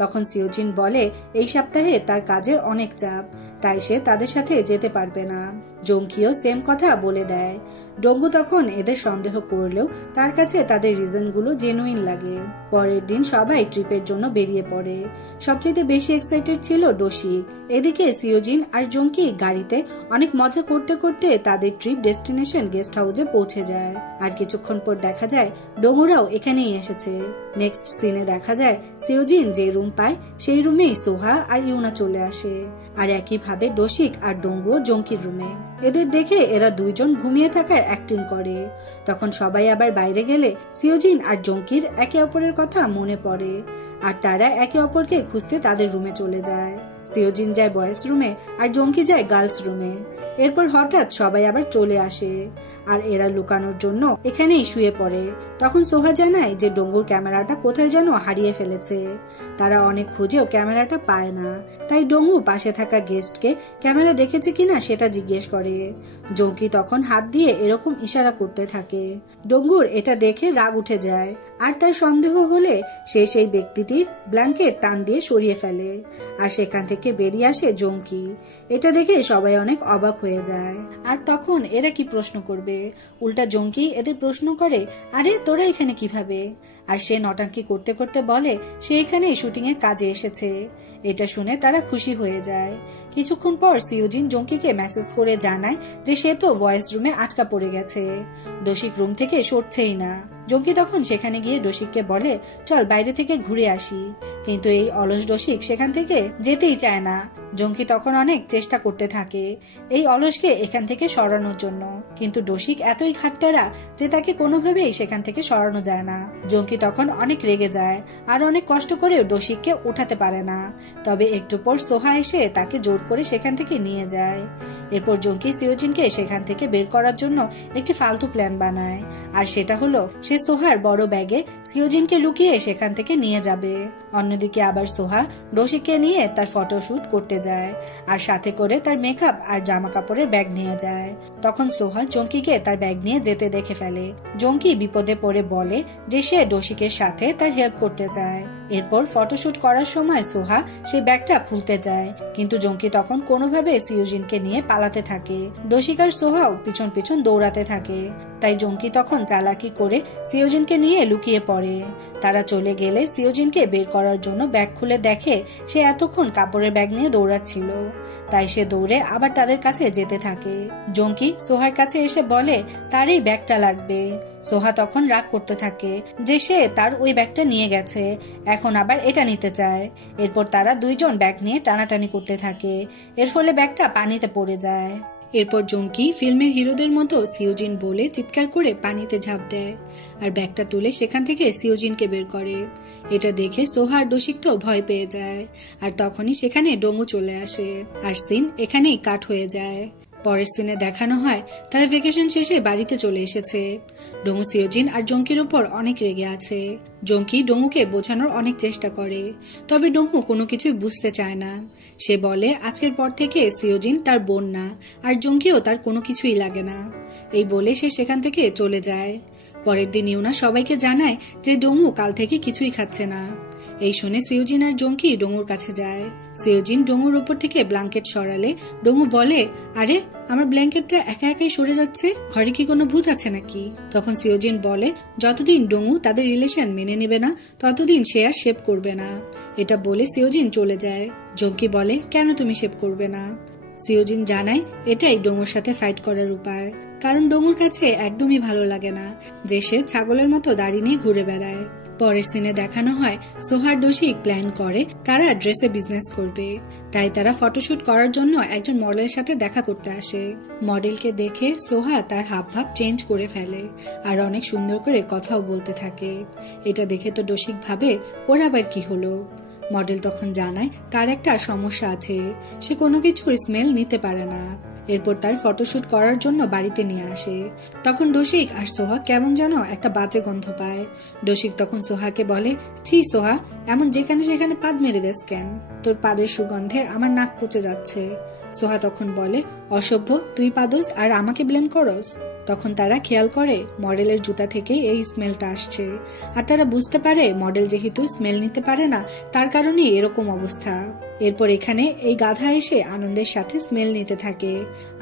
তখন সিওজিন বলে এই সপ্তাহে তার কাজের অনেক চাপ, তাই সে তাদের সাথে যেতে পারবে না। জঙ্কিও সেম কথা বলে দেয়। ডোঙ্গু তখন এদের সন্দেহ করলেও তার কাছে তাদের রিজনগুলো জেনুইন লাগে। পরের দিন সবাই ট্রিপের জন্য বেরিয়ে পড়ে। সবচেয়ে বেশি এক্সাইটেড ছিল ডোশিক। এদিকে সিওজিন আর জঙ্কি গাড়িতে অনেক মজা করতে করতে তাদের ট্রিপ ডেস্টিনেশন গেস্ট হাউসে পৌঁছে যায়। আর কিছুক্ষণ পর দেখা যায় ডোঙ্গুরাও এখানেই এসেছে। নেক্সট সিনে দেখা যায় সিওজিন যে রুম পায় সেই রুমেই সোহা আর ইউনা চলে আসে আর একইভাবে ডোশিক আর ডোঙ্গু জঙ্কির রুমে। এদের দেখে এরা দুইজন ঘুমিয়ে থাকার অ্যাক্টিং করে। তখন সবাই আবার বাইরে গেলে সিওজিন আর জঙ্কির একে অপরের কথা মনে পড়ে আর তারা একে অপরকে খুঁজতে তাদের রুমে চলে যায়। সিওজিন যায় বয়েজ রুমে আর জঙ্কি যায় গার্লস রুমে। এরপর হঠাৎ সবাই আবার চলে আসে আর এরা লুকানোর জন্য এখানেই শুয়ে পড়ে। তখন সোহা জানায় যে ডোঙ্গুর ক্যামেরাটা কোথায় যেন হারিয়ে ফেলেছে। তারা অনেক খুঁজেও ক্যামেরাটা পায় না, তাই ডোঙ্গু পাশে থাকা গেস্টকে ক্যামেরা দেখেছে কিনা সেটা জিজ্ঞেস করে। জঙ্কি তখন হাত দিয়ে এরকম ইশারা করতে থাকে। ডোঙ্গুর এটা দেখে রাগ উঠে যায় আর তার সন্দেহ হলে সে সেই ব্যক্তিটির ব্ল্যাঙ্কেট টান দিয়ে সরিয়ে ফেলে আর সেখান থেকে থেকে বেরিয়ে আসে জঙ্কি। এটা দেখে সবাই অনেক অবাক হয়ে যায়। আর তখন এরা কি প্রশ্ন করবে? উল্টা জঙ্কি এদের প্রশ্ন করে, আরে তোরা এখানে কিভাবে? আর সে নটাঙ্কি করতে করতে বলে সে এখানে শুটিং এর কাজে এসেছে। এটা শুনে তারা খুশি হয়ে যায়। কিছুক্ষণ পর সিওজিন জঙ্কিকে মেসেজ করে জানায় যে সে তো ভয়েস রুমে আটকা পড়ে গেছে, ডোশিক রুম থেকে সরছেই না। জঙ্কি তখন সেখানে গিয়ে ডোশিককে বলে, চল বাইরে থেকে ঘুরে আসি। কিন্তু এই অলস ডোশিক সেখান থেকে যেতেই চায় না। জঙ্কি তখন অনেক চেষ্টা করতে থাকে এই অলসকে এখান থেকে সরানোর জন্য, কিন্তু ডোশিক এতই ঘাটতেরা যে তাকে কোনোভাবেই সেখান থেকে সরানো যায় না। জঙ্কি তখন অনেক রেগে যায় আর অনেক কষ্ট করেও ডোশিককে উঠাতে পারে না। তবে একটু পর সোহা এসে তাকে জোর করে সেখান থেকে নিয়ে যায়। এরপর জঙ্কি সিওজিনকে সেখান থেকে বের করার জন্য একটি ফালতু প্ল্যান বানায়, আর সেটা হলো সে সোহার বড় ব্যাগে সিওজিনকে লুকিয়ে সেখান থেকে নিয়ে যাবে। অন্যদিকে আবার সোহা ডোশিককে নিয়ে তার ফটোশুট করতে যায় আর সাথে করে তার মেকআপ আর জামা কাপড়ের ব্যাগ নিয়ে যায়। তখন সোহা জঙ্কিকে তার ব্যাগ নিয়ে যেতে দেখে ফেলে। জঙ্কি বিপদে পড়ে বলে যে সে ডোশিকের সাথে তার হেল্প করতে চায়। এরপর ফটোশুট করার সময় সোহা সেই ব্যাগটা খুলতে যায়, কিন্তু জঙ্কি তখন কোনোভাবে সিওজিনকে নিয়ে পালাতে থাকে। ডোশিক আর সোহাও পিছন পিছন দৌড়াতে থাকে। তাই জঙ্কি তখন চালাকি করে সিওজিনকে নিয়ে লুকিয়ে পড়ে। তারা চলে গেলে সিওজিনকে বের করার জন্য ব্যাগ খুলে দেখে সে এতক্ষণ কাপড়ের ব্যাগ নিয়ে দৌড়াচ্ছিল। তাই সে দৌড়ে আবার তাদের কাছে যেতে থাকে। জঙ্কি সোহার কাছে এসে বলে তার এই ব্যাগটা লাগবে। সোহা তখন রাগ করতে থাকে যে সে তার ওই ব্যাগটা নিয়ে গেছে, এখন আবার এটা নিতে চায়। এরপর তারা দুইজন ব্যাগ নিয়ে টানাটানি করতে থাকে, এর ফলে ব্যাগটা পানিতে পড়ে যায়। এরপর জঙ্কি ফিল্মের হিরোদের মতো সিওজিন বলে চিৎকার করে পানিতে ঝাঁপ দেয় আর ব্যাগটা তুলে সেখান থেকে সিওজিনকে বের করে। এটা দেখে সোহা আর ডোশিক তো ভয় পেয়ে যায়, আর তখনই সেখানে ডোমু চলে আসে আর সিন এখানেই কাট হয়ে যায়। পরের সিনে দেখানো হয় তারা ভ্যাকেশন শেষে বাড়িতে চলে এসেছে। ডোমু সিওজিন আর জঙ্কির উপর অনেক রেগে আছে। জঙ্কি ডোমুকে বোঝানোর অনেক চেষ্টা করে, তবে ডোমু কোনো কিছুই বুঝতে চায় না। সে বলে আজকের পর থেকে সিওজিন তার বোন না, আর জঙ্কিও তার কোনো কিছুই লাগে না। এই বলে সে সেখান থেকে চলে যায়। পরের দিন ইউনা সবাইকে জানায় যে ডোমু কাল থেকে কিছুই খাচ্ছে না। এই শুনে সিওজিন আর জঙ্কি ডোমুর কাছে যায়। সিওজিন ডোমুর উপর থেকে ব্ল্যাঙ্কেট সরালে ডোমু বলে, আরে আমার ব্ল্যাঙ্কেটটা একা একাই সরে যাচ্ছে, ঘরে কি কোনো ভূত আছে নাকি? তখন সিওজিন বলে যতদিন ডোমু তাদের রিলেশন মেনে নেবে না ততদিন সে আর শেভ করবে না। এটা বলে সিওজিন চলে যায়। জঙ্কি বলে কেন তুমি শেভ করবে না? সিওজিন জানায় এটাই ডোমুর সাথে ফাইট করার উপায়, কারণ ডোমুর কাছে একদমই ভালো লাগে না যে সে ছাগলের মতো দাড়ি নিয়ে ঘুরে বেড়ায়। পরের সিনে দেখানো হয় সোহার ডোশিক প্ল্যান করে তারা ড্রেসে বিজনেস করবে। তাই তারা ফটোশুট করার জন্য একজন মডেলের সাথে দেখা করতে আসে। মডেলকে দেখে সোহা তার হাব ভাব চেঞ্জ করে ফেলে আর অনেক সুন্দর করে কথাও বলতে থাকে। এটা দেখে তো ডোশিক ভাবে ওর আবার কি হলো। মডেল তখন জানায় তার একটা সমস্যা আছে, সে কোনো কিছুর স্মেল নিতে পারে না। এরপর তার ফটোশুট করার জন্য বাড়িতে নিয়ে আসে। তখন ডোশিক আর সোহা কেমন যেন একটা বাজে গন্ধ পায়। ডোশিক তখন সোহাকে বলে, ছি সোহা, এমন যেখানে সেখানে পাদ মেরে দেস কেন? তোর পাদের সুগন্ধে আমার নাক পচে যাচ্ছে। সোহা তখন বলে, অসভ্য, তুই পাদোস আর আমাকে ব্লেম করস। তখন তারা খেয়াল করে মডেলের জুতা থেকে এই স্মেলটা আসছে, আর তারা বুঝতে পারে মডেল যেহেতু স্মেল নিতে পারে না তার কারণে এরকম অবস্থা। এরপর এখানে এই গাধা এসে আনন্দের সাথে স্মেল নিতে থাকে,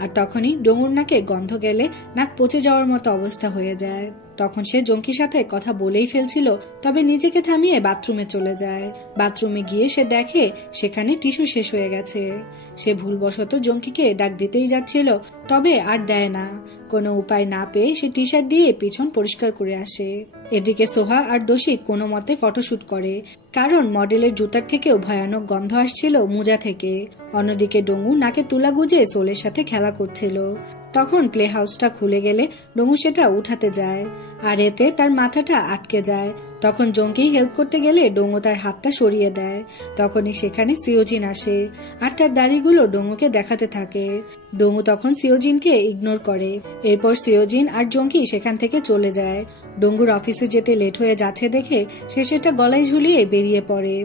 আর তখনই ডোমুর নাকে গন্ধ গেলে নাক পচে যাওয়ার মতো অবস্থা হয়ে যায়। তখন সে জঙ্কির সাথে কথা বলেই ফেলছিল, তবে নিজেকে থামিয়ে বাথরুমে চলে যায়। বাথরুমে গিয়ে সে দেখে সেখানে টিস্যু শেষ হয়ে গেছে। সে ভুলবশত জঙ্কিকে ডাক দিতেই যাচ্ছিল, তবে আর দেয় না। কোনো উপায় না পেয়ে সে টি শার্ট দিয়ে পিছন পরিষ্কার করে আসে। এদিকে সোহা আর ডোশিক কোনো মতে ফটোশুট করে, কারণ মডেলের জুতার থেকেও ভয়ানক গন্ধ আসছিল মোজা থেকে। অন্যদিকে ডোমু নাকে তুলা গুজে সোলের সাথে খেলা করছিল। তখন প্লে হাউসটা খুলে গেলে ডোমু সেটা উঠাতে যায়, আর এতে তার মাথাটা আটকে যায়। তখন জঙ্কি হেল্প করতে গেলে ডোমু তার হাতটা সরিয়ে দেয়। তখনই সেখানে সিওজিন আসে আর তার দাড়িগুলো ডোমুকে দেখাতে থাকে। ডোমু তখন সিওজিনকে ইগনোর করে। এরপর সিওজিন আর জঙ্কি সেখান থেকে চলে যায়। ডোঙ্গুর অফিসে যেতে লেট হয়ে যাচ্ছে দেখে সে সেটা গলায় ঝুলিয়ে বেরিয়ে পড়ে।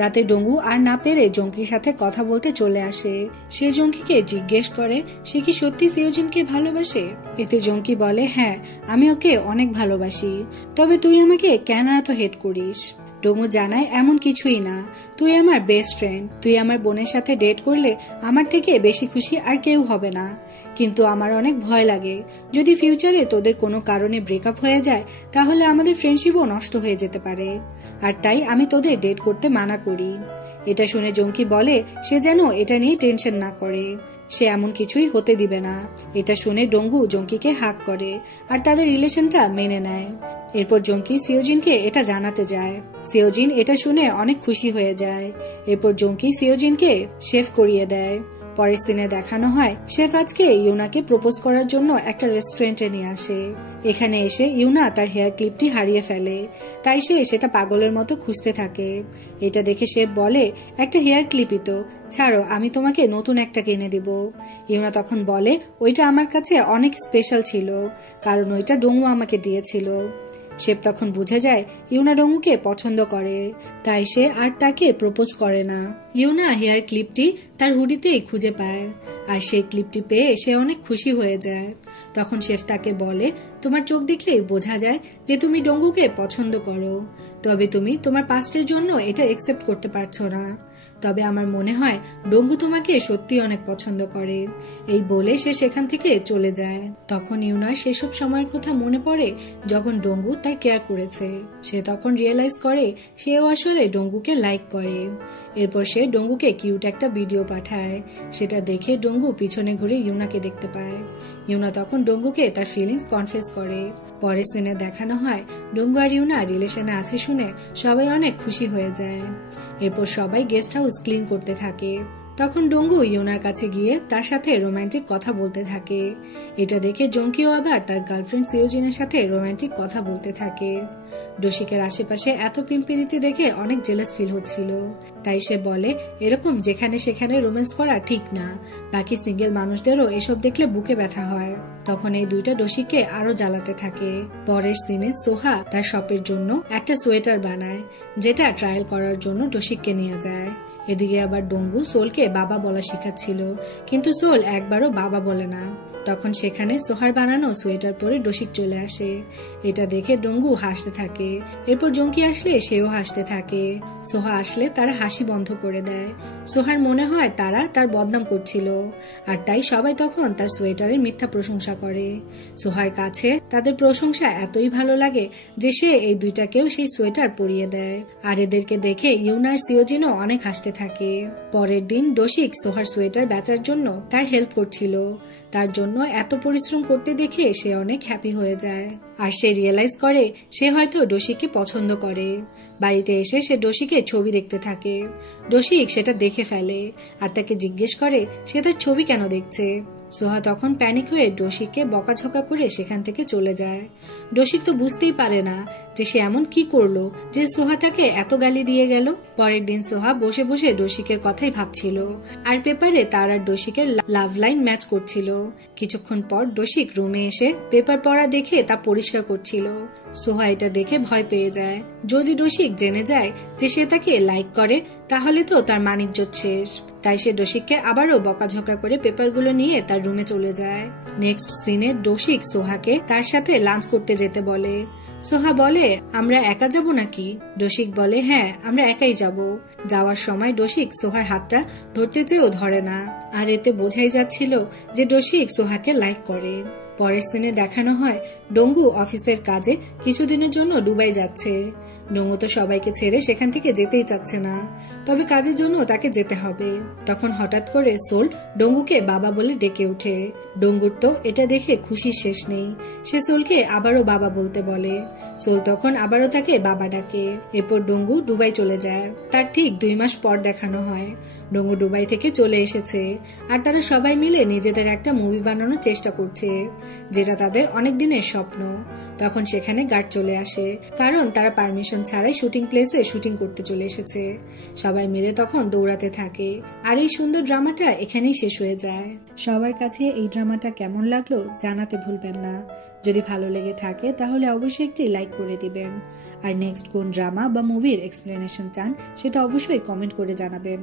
রাতে ডোঙ্গু আর না পেরে জঙ্কির সাথে কথা বলতে চলে আসে। সে জঙ্কিকে জিজ্ঞেস করে সে কি সত্যি সিওজিনকে ভালোবাসে। এতে জঙ্কি বলে, হ্যাঁ, আমি ওকে অনেক ভালোবাসি, তবে তুই আমাকে কেন এত হেট করিস? ডোমু জানায় এমন কিছুই না, তুই আমার বেস্ট ফ্রেন্ড, তুই আমার বোনের সাথে ডেট করলে আমার থেকে বেশি খুশি আর কেউ হবে না। কিন্তু আমার অনেক ভয় লাগে, যদি ফিউচারে তোদের কোনো কারণে ব্রেকআপ হয়ে যায় তাহলে আমাদের ফ্রেন্ডশিপও নষ্ট হয়ে যেতে পারে, আর তাই আমি তোদের ডেট করতে মানা করি। এটা শুনে জঙ্কি বলে সে যেন এটা নিয়ে টেনশন না করে, সে এমন কিছুই হতে দিবে না। এটা শুনে ডোঙ্গু জঙ্কিকে হাক করে আর তাদের রিলেশনটা মেনে নেয়। এরপর জঙ্কি সিওজিনকে এটা জানাতে যায়। সিওজিন এটা শুনে অনেক খুশি হয়ে যায়। এরপর জঙ্কি সিওজিনকে শেভ করিয়ে দেয়। পরের সিনে দেখানো হয় শেফ আজকে ইউনাকে প্রপোজ করার জন্য একটা রেস্টুরেন্টে নিয়ে আসে। এখানে এসে ইউনা তার হেয়ার ক্লিপটি হারিয়ে ফেলে, তাই সে সেটা পাগলের মতো খুঁজতে থাকে। এটা দেখে শেফ বলে একটা হেয়ার ক্লিপই তো, ছাড়ো আমি তোমাকে নতুন একটা কিনে দিব। ইউনা তখন বলে ওইটা আমার কাছে অনেক স্পেশাল ছিল, কারণ ওইটা ডোঙ্গু আমাকে দিয়েছিল। শেফ তখন বুঝে যায় ইউনা ডোঙ্গুকে পছন্দ করে, তাই সে আর তাকে প্রপোজ করে না। ইউনা হেয়ার ক্লিপটি তার হুডিতেই খুঁজে পায়, আর সেই ক্লিপটি পেয়ে সে অনেক খুশি হয়ে যায়। তখন শেফ তাকে বলে তোমার চোখ দেখলেই বোঝা যায় যে তুমি ডোঙ্গুকে পছন্দ করো, তবে তুমি তোমার পাস্টের জন্য এটা একসেপ্ট করতে পারছো না। তবে আমার মনে হয় ডোঙ্গু তোমাকে সত্যি অনেক পছন্দ করে। এই বলে সে সেখান থেকে চলে যায়। তখন ইউনার সেসব সময়ের কথা মনে পড়ে যখন ডোঙ্গু তার কেয়ার করেছে। সে তখন রিয়েলাইজ করে সেও আসলে ডোঙ্গুকে লাইক করে। এরপর সে ডোঙ্গুকে কিউট একটা ভিডিও পাঠায়। সেটা দেখে ডোঙ্গু পিছনে ঘুরে ইউনাকে দেখতে পায়। ইউনা তখন ডোঙ্গুকে তার ফিলিংস কনফেস করে। পরের সিনে দেখানো হয় ডোঙ্গু আর ইউনা রিলেশনে আছে শুনে সবাই অনেক খুশি হয়ে যায়। এরপর সবাই গেস্ট হাউস ক্লিন করতে থাকে। তখন ডোঙ্গু ইউনার কাছে গিয়ে তার সাথে রোমান্টিক কথা বলতে থাকে। এটা দেখে জঙ্কিও আবার তার গার্লফ্রেন্ড সিওজিনের সাথে রোমান্টিক কথা বলতে থাকে। ডোশিকের আশেপাশে এত পিম্পিরিতি দেখে অনেক জেলাস ফিল হচ্ছিল, তাই সে বলে এরকম যেখানে সেখানে রোম্যান্স করা ঠিক না, বাকি সিঙ্গেল মানুষদেরও এসব দেখলে বুকে ব্যথা হয়। তখন এই দুইটা ডোশিককে আরো জ্বালাতে থাকে। পরের সিনে সোহা তার শপের জন্য একটা সোয়েটার বানায়, যেটা ট্রায়াল করার জন্য ডোশিককে নিয়ে যায়। এদিকে আবার ডোঙ্গু সোলকে বাবা বলা শেখাচ্ছিল, কিন্তু সোল একবারও বাবা বলে না। তখন সেখানে সোহার বানানো সোয়েটার পরে ডোশিক চলে আসে। এটা দেখে ডোঙ্গু হাসতে থাকে। এরপর জঙ্কি আসলে সেও হাসতে থাকে। সোহা আসলে তারা হাসি বন্ধ করে দেয়। সোহার মনে হয় তারা তার বদনাম করছিল, আর তাই সবাই তখন তার সোয়েটারের মিথ্যা প্রশংসা করে। সোহার কাছে তাদের প্রশংসা এতই ভালো লাগে যে সে এই দুইটাকেও সেই সোয়েটার পরিয়ে দেয়। আর এদেরকে দেখে ইউনার সিওজিনও অনেক হাসতে থাকে। পরের দিন ডোশিক সোহার সোয়েটার বেচার জন্য তার হেল্প করছিল। তার জন্য এত পরিশ্রম করতে দেখে সে অনেক হ্যাপি হয়ে যায়, আর সে রিয়েলাইজ করে সে হয়তো ডোশিককে পছন্দ করে। বাড়িতে এসে সে ডোশিকের ছবি দেখতে থাকে। ডোশিক সেটা দেখে ফেলে আর তাকে জিজ্ঞেস করে সে তার ছবি কেন দেখছে। সোহা তখন প্যানিক হয়ে ডোশিককে বকাঝকা করে সেখান থেকে চলে যায়। ডোশিক তো বুঝতেই পারে না যে সে এমন কি করলো যে সোহা তাকে এত গালি দিয়ে গেল। পরের দিন সোহা বসে বসে ডোশিকের কথাই ভাবছিল, আর পেপারে তার আর ডোশিকের লাভ লাইন ম্যাচ করছিল। কিছুক্ষণ পর ডোশিক রুমে এসে পেপার পড়া দেখে তা পরিষ্কার করছিল। সোহা এটা দেখে ভয় পেয়ে যায়। যদি ডোশিক জেনে যায় যে সে তাকে লাইক করে তাহলে তো তার মানিজ্জত শেষ। তাই সে ডোশিককে আবারও বকাঝকা করে পেপারগুলো নিয়ে তার রুমে চলে যায়। নেক্সট সিনে ডোশিক সোহাকে তার সাথে লাঞ্চ করতে যেতে বলে। সোহা বলে আমরা একা যাব নাকি? ডোশিক বলে হ্যাঁ আমরা একাই যাব। যাওয়ার সময় ডোশিক সোহার হাতটা ধরতে চেয়েও ধরে না, আর এতে বোঝাই যাচ্ছিল যে ডোশিক সোহাকে লাইক করে। পরের সিনে দেখানো হয় ডোঙ্গু অফিসের কাজে কিছুদিনের জন্য দুবাই যাচ্ছে। ডোঙ্গু তো সবাইকে ছেড়ে সেখান থেকে যেতেই চাচ্ছে না, তবে কাজের জন্য তাকে যেতে হবে। তখন হঠাৎ করে সোল ডোঙ্গুকে বাবা বলে ডেকে ওঠে। ডোঙ্গুর তো এটা দেখে খুশির শেষ নেই। সে সোলকে আবারও বাবা বলতে বলে। সোল তখন আবারও তাকে বাবা ডাকে। এরপর ডোঙ্গু দুবাই চলে যায়। তার ঠিক 2 মাস পর দেখানো হয় ডোঙ্গু দুবাই থেকে চলে এসেছে, আর তারা সবাই মিলে নিজেদের একটা মুভি বানানোর চেষ্টা করছে, যেটা তাদের অনেক দিনের স্বপ্ন। তখন সেখানে গার্ড চলে আসে, কারণ তারা পারমিশন ছাড়াই শুটিং প্লেসে শুটিং করতে চলে এসেছে। সবাই মিলে তখন দৌড়াতে থাকে, আর এই সুন্দর ড্রামাটা এখানেই শেষ হয়ে যায়। সবার কাছে এই ড্রামাটা কেমন লাগলো জানাতে ভুলবেন না। যদি ভালো লেগে থাকে তাহলে অবশ্যই একটি লাইক করে দিবেন, আর নেক্সট কোন ড্রামা বা মুভির এক্সপ্লেনেশন চান সেটা অবশ্যই কমেন্ট করে জানাবেন।